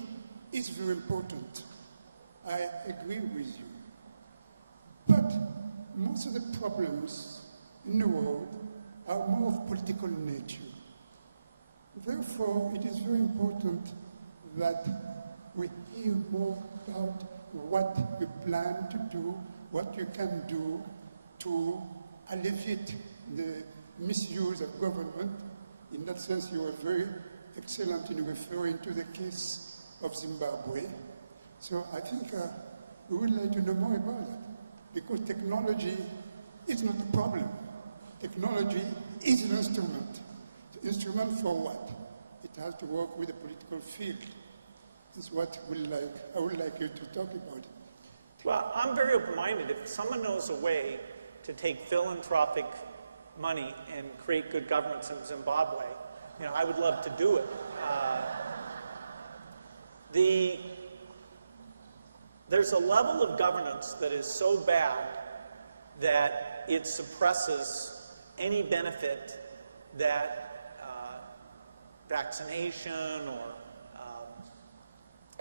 is very important. I agree with you. But most of the problems in the world are more of political nature. Therefore, it is very important that we hear more about what you plan to do, what you can do to alleviate the misuse of government. In that sense, you were very excellent in referring to the case of Zimbabwe. So I think we would like to know more about that, because technology is not a problem. Technology is an instrument. The instrument for what? It it has to work with the political field. Is what I would like you to talk about. Well, I'm very open-minded. If someone knows a way to take philanthropic money and create good governance in Zimbabwe, I would love to do it. There's a level of governance that is so bad that it suppresses any benefit that vaccination or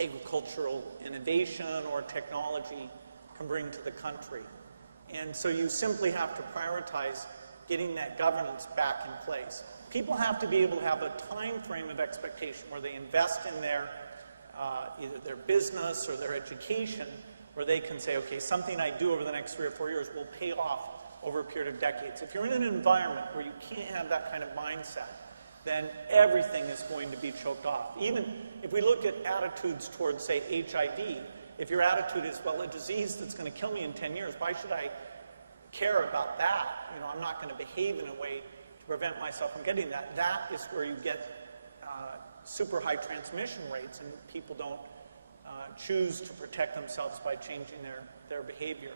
agricultural innovation or technology can bring to the country. And so you simply have to prioritize getting that governance back in place. People have to be able to have a time frame of expectation where they invest in their either their business or their education, where they can say, okay, something I do over the next 3 or 4 years will pay off over a period of decades. If you're in an environment where you can't have that kind of mindset, then everything is going to be choked off. Even if we look at attitudes towards, say, HIV, if your attitude is, well, a disease that's going to kill me in 10 years, why should I care about that? I'm not going to behave in a way to prevent myself from getting that. That is where you get super high transmission rates, and people don't choose to protect themselves by changing their behavior.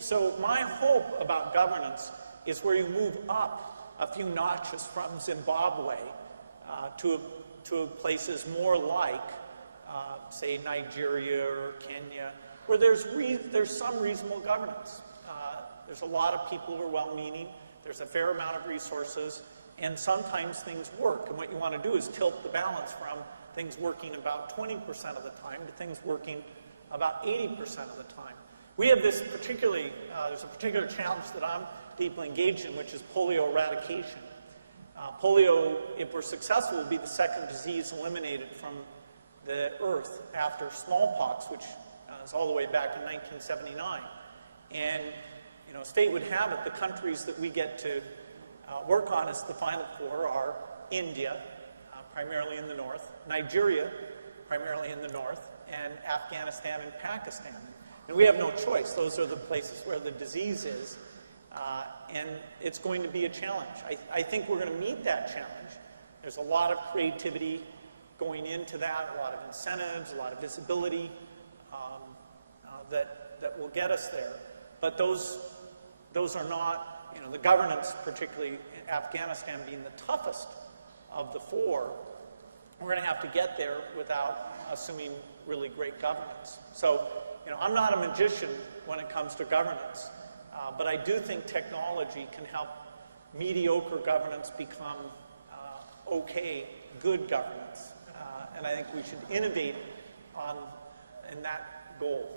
So my hope about governance is where you move up a few notches from Zimbabwe to places more like, say, Nigeria or Kenya, where there's some reasonable governance. There's a lot of people who are well-meaning. There's a fair amount of resources. And sometimes things work. And what you want to do is tilt the balance from things working about 20% of the time to things working about 80% of the time. We have this there's a particular challenge that I'm deeply engaged in, which is polio eradication. Polio, if we're successful, will be the second disease eliminated from the earth after smallpox, which is all the way back in 1979. And, fate would have it, the countries that we get to work on as the final 4 are India, primarily in the north, Nigeria, primarily in the north, and Afghanistan and Pakistan. And we have no choice. Those are the places where the disease is, and it's going to be a challenge. I think we're going to meet that challenge. There's a lot of creativity going into that, a lot of incentives, a lot of visibility that will get us there. But those are not, the governance, particularly in Afghanistan being the toughest of the 4, we're going to have to get there without assuming really great governance. So, I'm not a magician when it comes to governance, but I do think technology can help mediocre governance become good governance. And I think we should innovate in that goal.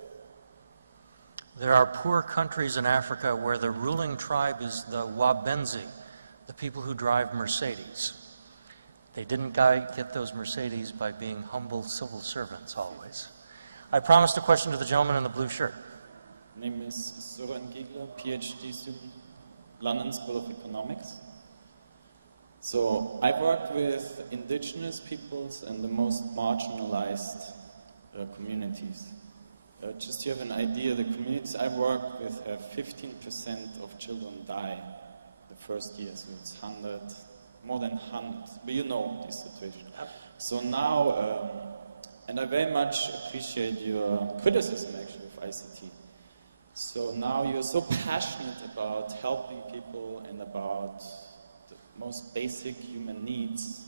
There are poor countries in Africa where the ruling tribe is the Wabenzi, the people who drive Mercedes. They didn't get those Mercedes by being humble civil servants always. I promised a question to the gentleman in the blue shirt. My name is Søren Giegler, PhD student, London School of Economics. So I work with indigenous peoples and the most marginalized communities. Just to have an idea, the communities I work with have 15% of children die the first year, so it's more than 100. But you know this situation. So now, and I very much appreciate your criticism actually of ICT. So now you're so passionate about helping people and about the most basic human needs.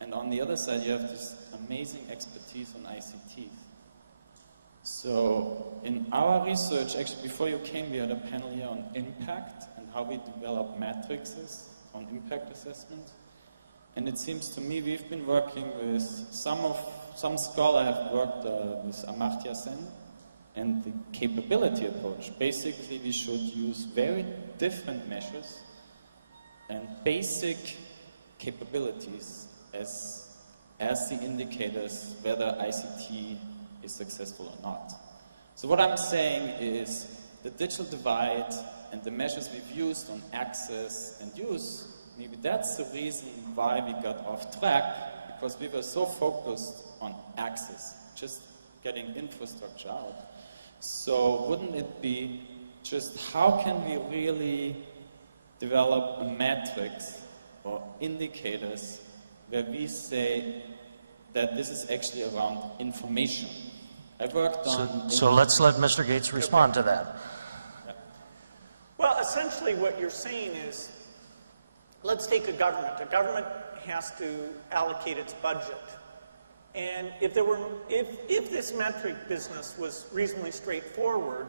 And on the other side, you have this amazing expertise on ICT. So in our research, actually before you came, we had a panel here on impact and how we develop matrices on impact assessment. And it seems to me we've been working with some scholar have worked with Amartya Sen and the capability approach. Basically, we should use very different measures and basic capabilities as the indicators whether ICT is successful or not. So what I'm saying is the digital divide and the measures we've used on access and use, maybe that's the reason why we got off track, because we were so focused on access, just getting infrastructure out. So wouldn't it be just how can we really develop a matrix or indicators where we say that this is actually around information. I worked on... So let's let Mr. Gates respond to that. Well, essentially what you're saying is, let's take a government. A government has to allocate its budget. And if this metric business was reasonably straightforward,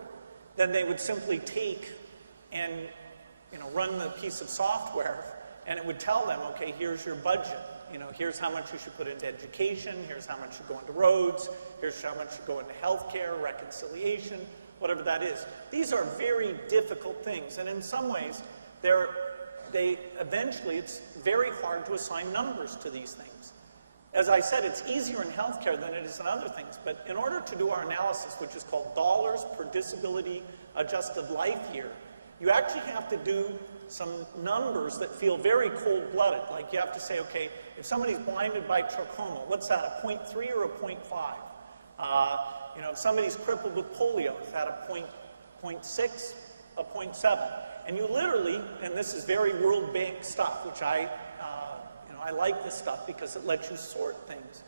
then they would simply take and run the piece of software, and it would tell them, okay, here's your budget. Here's how much you should put into education, here's how much should go into roads, here's how much should go into healthcare, reconciliation, whatever that is. These are very difficult things, and in some ways, eventually it's very hard to assign numbers to these things. As I said, it's easier in healthcare than it is in other things, but in order to do our analysis, which is called dollars per disability adjusted life year, you actually have to do some numbers that feel very cold-blooded. Like you have to say, okay, if somebody's blinded by trachoma, what's that, a 0.3 or a 0.5? If somebody's crippled with polio, is that a 0.6, a 0.7? And you literally, and this is very World Bank stuff, which I like this stuff because it lets you sort things.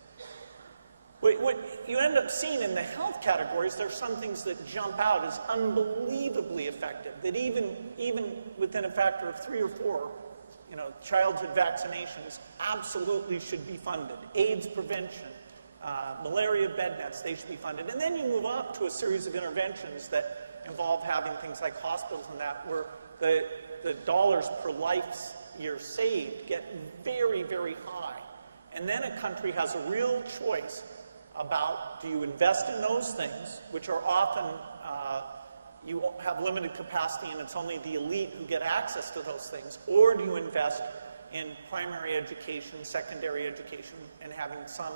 What you end up seeing in the health categories, there's some things that jump out as unbelievably effective, that even within a factor of 3 or 4, childhood vaccinations absolutely should be funded. AIDS prevention, malaria bed nets, they should be funded. And then you move up to a series of interventions that involve having things like hospitals and that, where the dollars per life year saved get very, very high. And then a country has a real choice about, do you invest in those things, which are often, you have limited capacity and it's only the elite who get access to those things, or do you invest in primary education, secondary education, and having some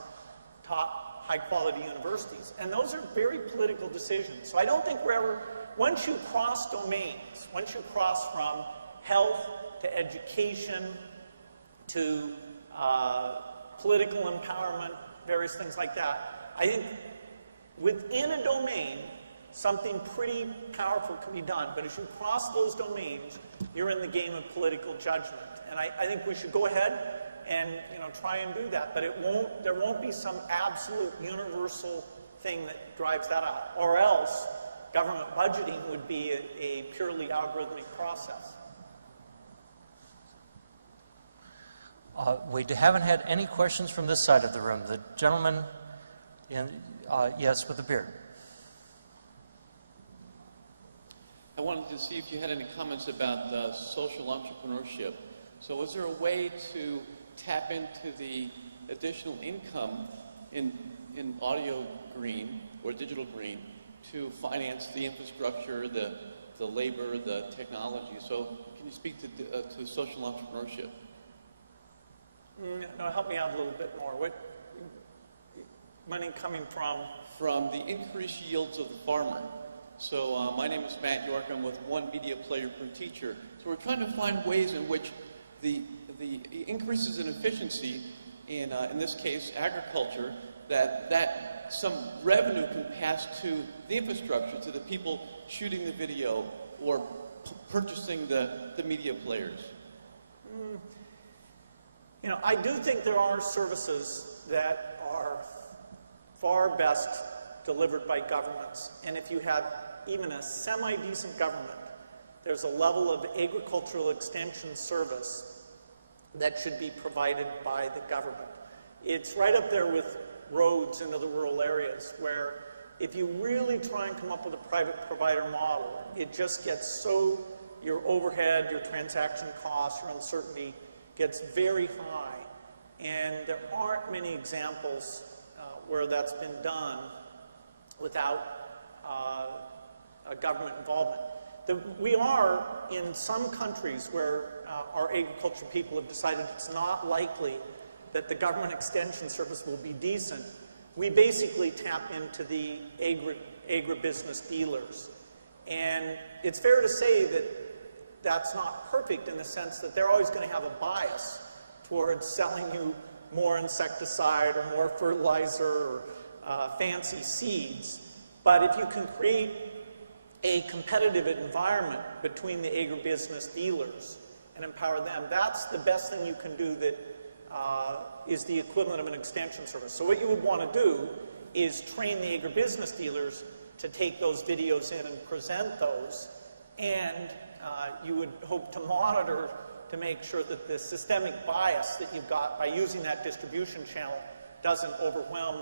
top high-quality universities? And those are very political decisions. So I don't think we're ever, once you cross domains, once you cross from health to education to political empowerment, various things like that, I think within a domain, something pretty powerful can be done. But as you cross those domains, you're in the game of political judgment. And I think we should go ahead and try and do that. But there won't be some absolute universal thing that drives that out. Or else government budgeting would be a purely algorithmic process. We haven't had any questions from this side of the room. The gentleman, yes, with the beard. I wanted to see if you had any comments about social entrepreneurship. So is there a way to tap into the additional income in audio green or digital green to finance the infrastructure, the labor, the technology? So can you speak to social entrepreneurship? No, help me out a little bit more. What money coming from? From the increased yields of the farmer. So my name is Matt York. I'm with One Media Player Per Teacher. So we're trying to find ways in which the increases in efficiency in this case agriculture, that some revenue can pass to the infrastructure, to the people shooting the video or purchasing the media players. I do think there are services that are far best delivered by governments. And if you have even a semi-decent government, there's a level of agricultural extension service that should be provided by the government. It's right up there with roads into the rural areas, where if you really try and come up with a private provider model, it just gets so, your overhead, your transaction costs, your uncertainty gets very high. And there aren't many examples where that's been done without a government involvement. We are in some countries where our agriculture people have decided it's not likely that the government extension service will be decent. We basically tap into the agribusiness dealers. And it's fair to say that that's not perfect in the sense that they're always going to have a bias towards selling you more insecticide or more fertilizer or fancy seeds. But if you can create a competitive environment between the agribusiness dealers and empower them, that's the best thing you can do that is the equivalent of an extension service. So what you would want to do is train the agribusiness dealers to take those videos in and present those, and you would hope to monitor to make sure that the systemic bias that you've got by using that distribution channel doesn't overwhelm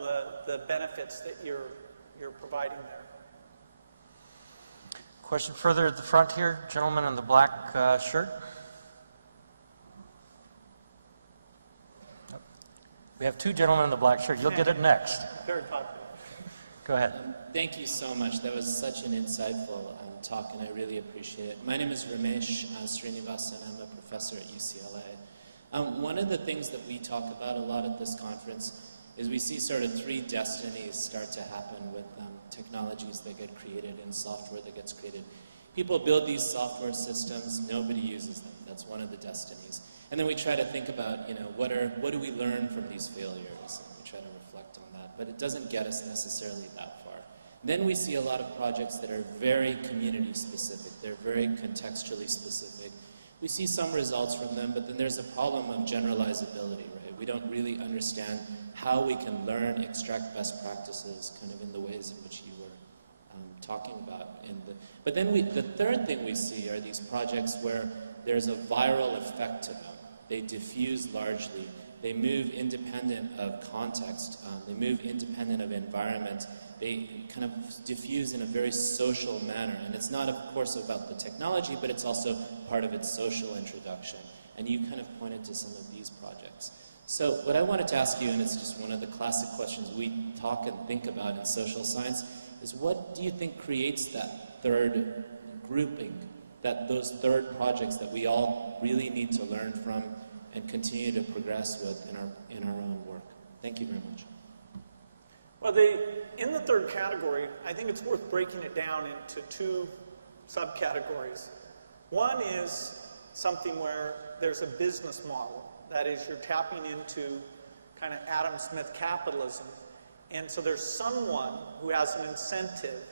the benefits that you're providing there. Question further at the front here, gentleman in the black shirt. We have two gentlemen in the black shirt. You'll get it next. Very popular. Go ahead. Thank you so much. That was such an insightful talk, and I really appreciate it. My name is Ramesh Srinivasan. I'm a professor at UCLA. One of the things that we talk about a lot at this conference is we see sort of three destinies start to happen with technologies that get created and software that gets created. People build these software systems, nobody uses them. That's one of the destinies. And then we try to think about, what do we learn from these failures? And we try to reflect on that. But it doesn't get us necessarily that far. Then we see a lot of projects that are very community specific. They're very contextually specific. We see some results from them, but then there's a problem of generalizability, right? We don't really understand how we can learn, extract best practices, kind of in the ways in which you were talking about. But then the third thing we see are these projects where there's a viral effect to them. They diffuse largely. They move independent of context. They move independent of environment. They kind of diffuse in a very social manner. And it's not, of course, about the technology, but it's also part of its social introduction. And you kind of pointed to some of these projects. So what I wanted to ask you, and it's just one of the classic questions we talk and think about in social science, is what do you think creates that third grouping, those third projects that we all really need to learn from and continue to progress with in our own work? Thank you very much. Well, in the third category, I think it's worth breaking it down into two subcategories. One is something where there's a business model. That is, you're tapping into kind of Adam Smith capitalism. And so there's someone who has an incentive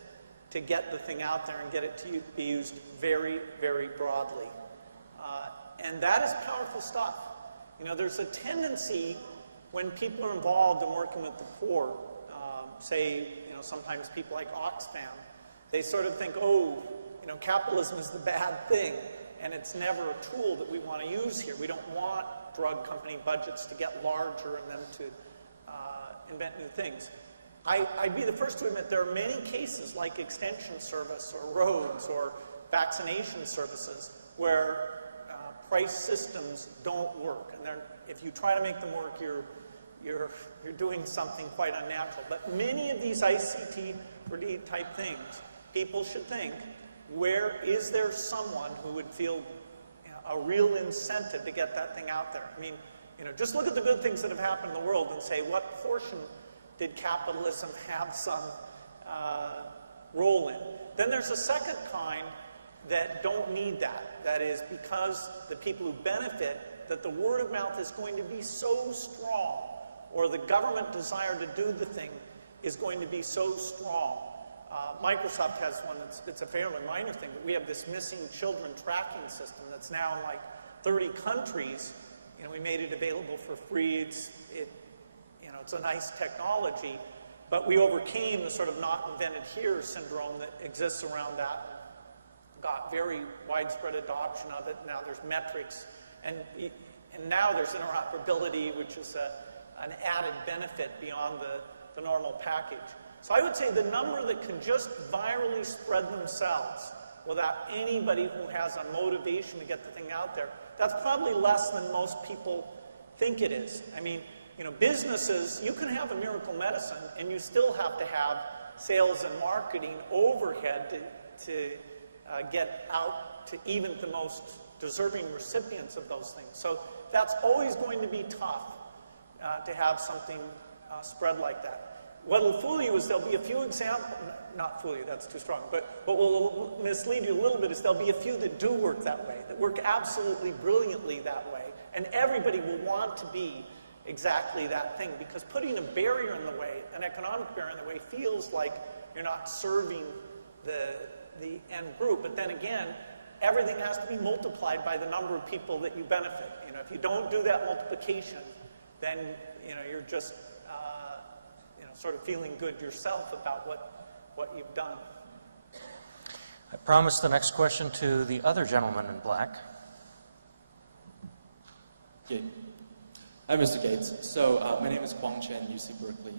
to get the thing out there and get it to be used very, very broadly. And that is powerful stuff. There's a tendency when people are involved in working with the poor, say, sometimes people like Oxfam, they sort of think, capitalism is the bad thing, and it's never a tool that we want to use here. We don't want drug company budgets to get larger and them to invent new things. I'd be the first to admit there are many cases like extension service or roads or vaccination services where price systems don't work. And if you try to make them work, you're doing something quite unnatural. But many of these ICT type things, people should think, where is there someone who would feel a real incentive to get that thing out there? I mean, just look at the good things that have happened in the world and say, what portion did capitalism have some role in? Then there's a second kind that don't need that. That is, because the people who benefit, that the word of mouth is going to be so strong, or the government desire to do the thing is going to be so strong. Microsoft has one it's a fairly minor thing, but we have this missing children tracking system that's now in like 30 countries. We made it available for free. It's a nice technology, but we overcame the sort of not invented here syndrome that exists around that. Got very widespread adoption of it. Now there's metrics, and now there's interoperability, which is an added benefit beyond the normal package. So I would say the number that can just virally spread themselves without anybody who has a motivation to get the thing out there, that's probably less than most people think it is. I mean, businesses, you can have a miracle medicine and you still have to have sales and marketing overhead to get out to even the most deserving recipients of those things. So that's always going to be tough to have something spread like that. What will fool you is there'll be a few examples, not fool you, that's too strong, but what will mislead you a little bit is there'll be a few that do work that way, that work absolutely brilliantly that way, and everybody will want to be exactly that thing, because putting a barrier in the way, an economic barrier in the way, feels like you're not serving the end group. But then again, everything has to be multiplied by the number of people that you benefit. If you don't do that multiplication, then you're just sort of feeling good yourself about what you've done. I promised the next question to the other gentleman in black. Okay. Hi, Mr. Gates. So my name is Kwang Chen, UC Berkeley.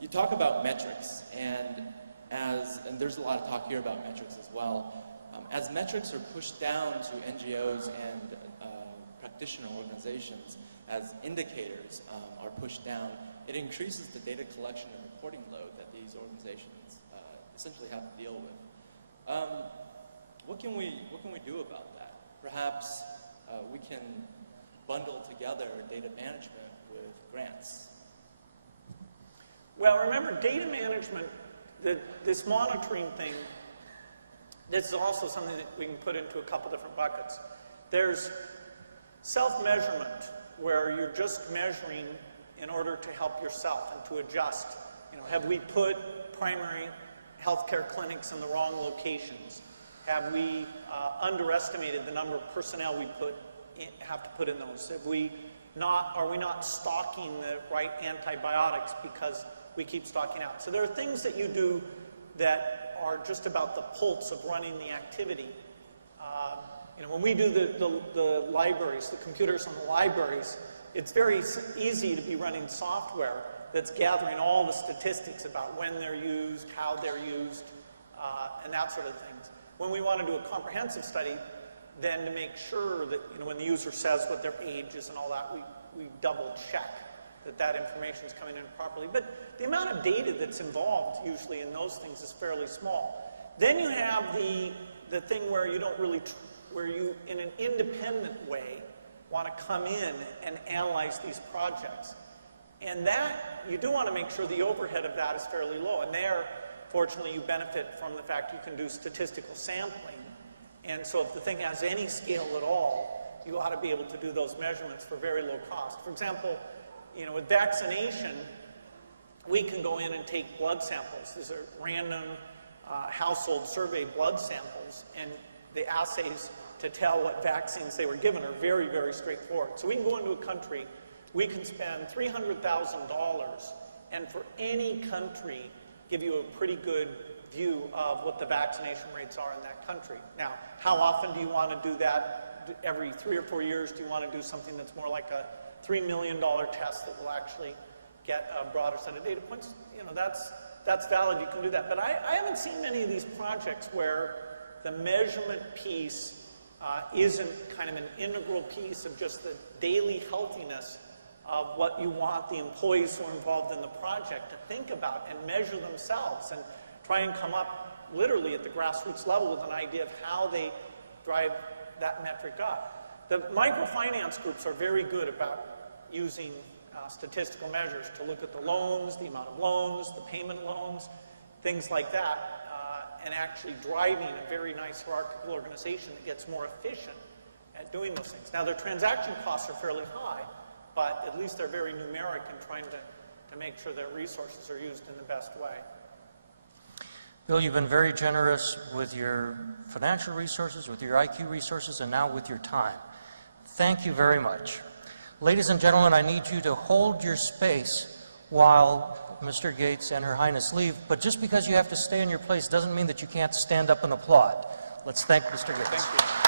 You talk about metrics, and there's a lot of talk here about metrics as well. As metrics are pushed down to NGOs and practitioner organizations, as indicators are pushed down, it increases the data collection and reporting load that these organizations essentially have to deal with. What can we do about that? Perhaps we can bundle together data management with grants. Well, remember, data management, this monitoring thing, this is also something that we can put into a couple different buckets. There's self-measurement, where you're just measuring in order to help yourself and to adjust. Have we put primary healthcare clinics in the wrong locations? Have we underestimated the number of personnel we have to put in those? Are we not stocking the right antibiotics because we keep stocking out? So there are things that you do that are just about the pulse of running the activity. When we do the libraries, the computers in the libraries, it's very easy to be running software that's gathering all the statistics about when they're used, how they're used, and that sort of things. When we want to do a comprehensive study, then to make sure that when the user says what their age is and all that, we double check that information is coming in properly. But the amount of data that's involved usually in those things is fairly small. Then you have the thing where you don't really, where you in an independent way want to come in and analyze these projects. And that, you do want to make sure the overhead of that is fairly low. And there, fortunately, you benefit from the fact you can do statistical sampling. And so if the thing has any scale at all, you ought to be able to do those measurements for very low cost. For example, with vaccination, we can go in and take blood samples. These are random household survey blood samples, and the assays to tell what vaccines they were given are very, very straightforward. So we can go into a country, we can spend $300,000, and for any country, give you a pretty good view of what the vaccination rates are in that country. Now, how often do you want to do that? Every 3 or 4 years, do you want to do something that's more like a $3 million test that will actually get a broader set of data points? That's valid, you can do that. But I haven't seen many of these projects where the measurement piece isn't kind of an integral piece of just the daily healthiness of what you want the employees who are involved in the project to think about and measure themselves and try and come up literally at the grassroots level with an idea of how they drive that metric up. The microfinance groups are very good about using statistical measures to look at the loans, the amount of loans, the payment loans, things like that, and actually driving a very nice hierarchical organization that gets more efficient at doing those things. Now, their transaction costs are fairly high, but at least they're very numeric in trying to make sure their resources are used in the best way. Bill, you've been very generous with your financial resources, with your IQ resources, and now with your time. Thank you very much. Ladies and gentlemen, I need you to hold your space while Mr. Gates and Her Highness leave, but just because you have to stay in your place doesn't mean that you can't stand up and applaud. Let's thank Mr. Gates. Thank you.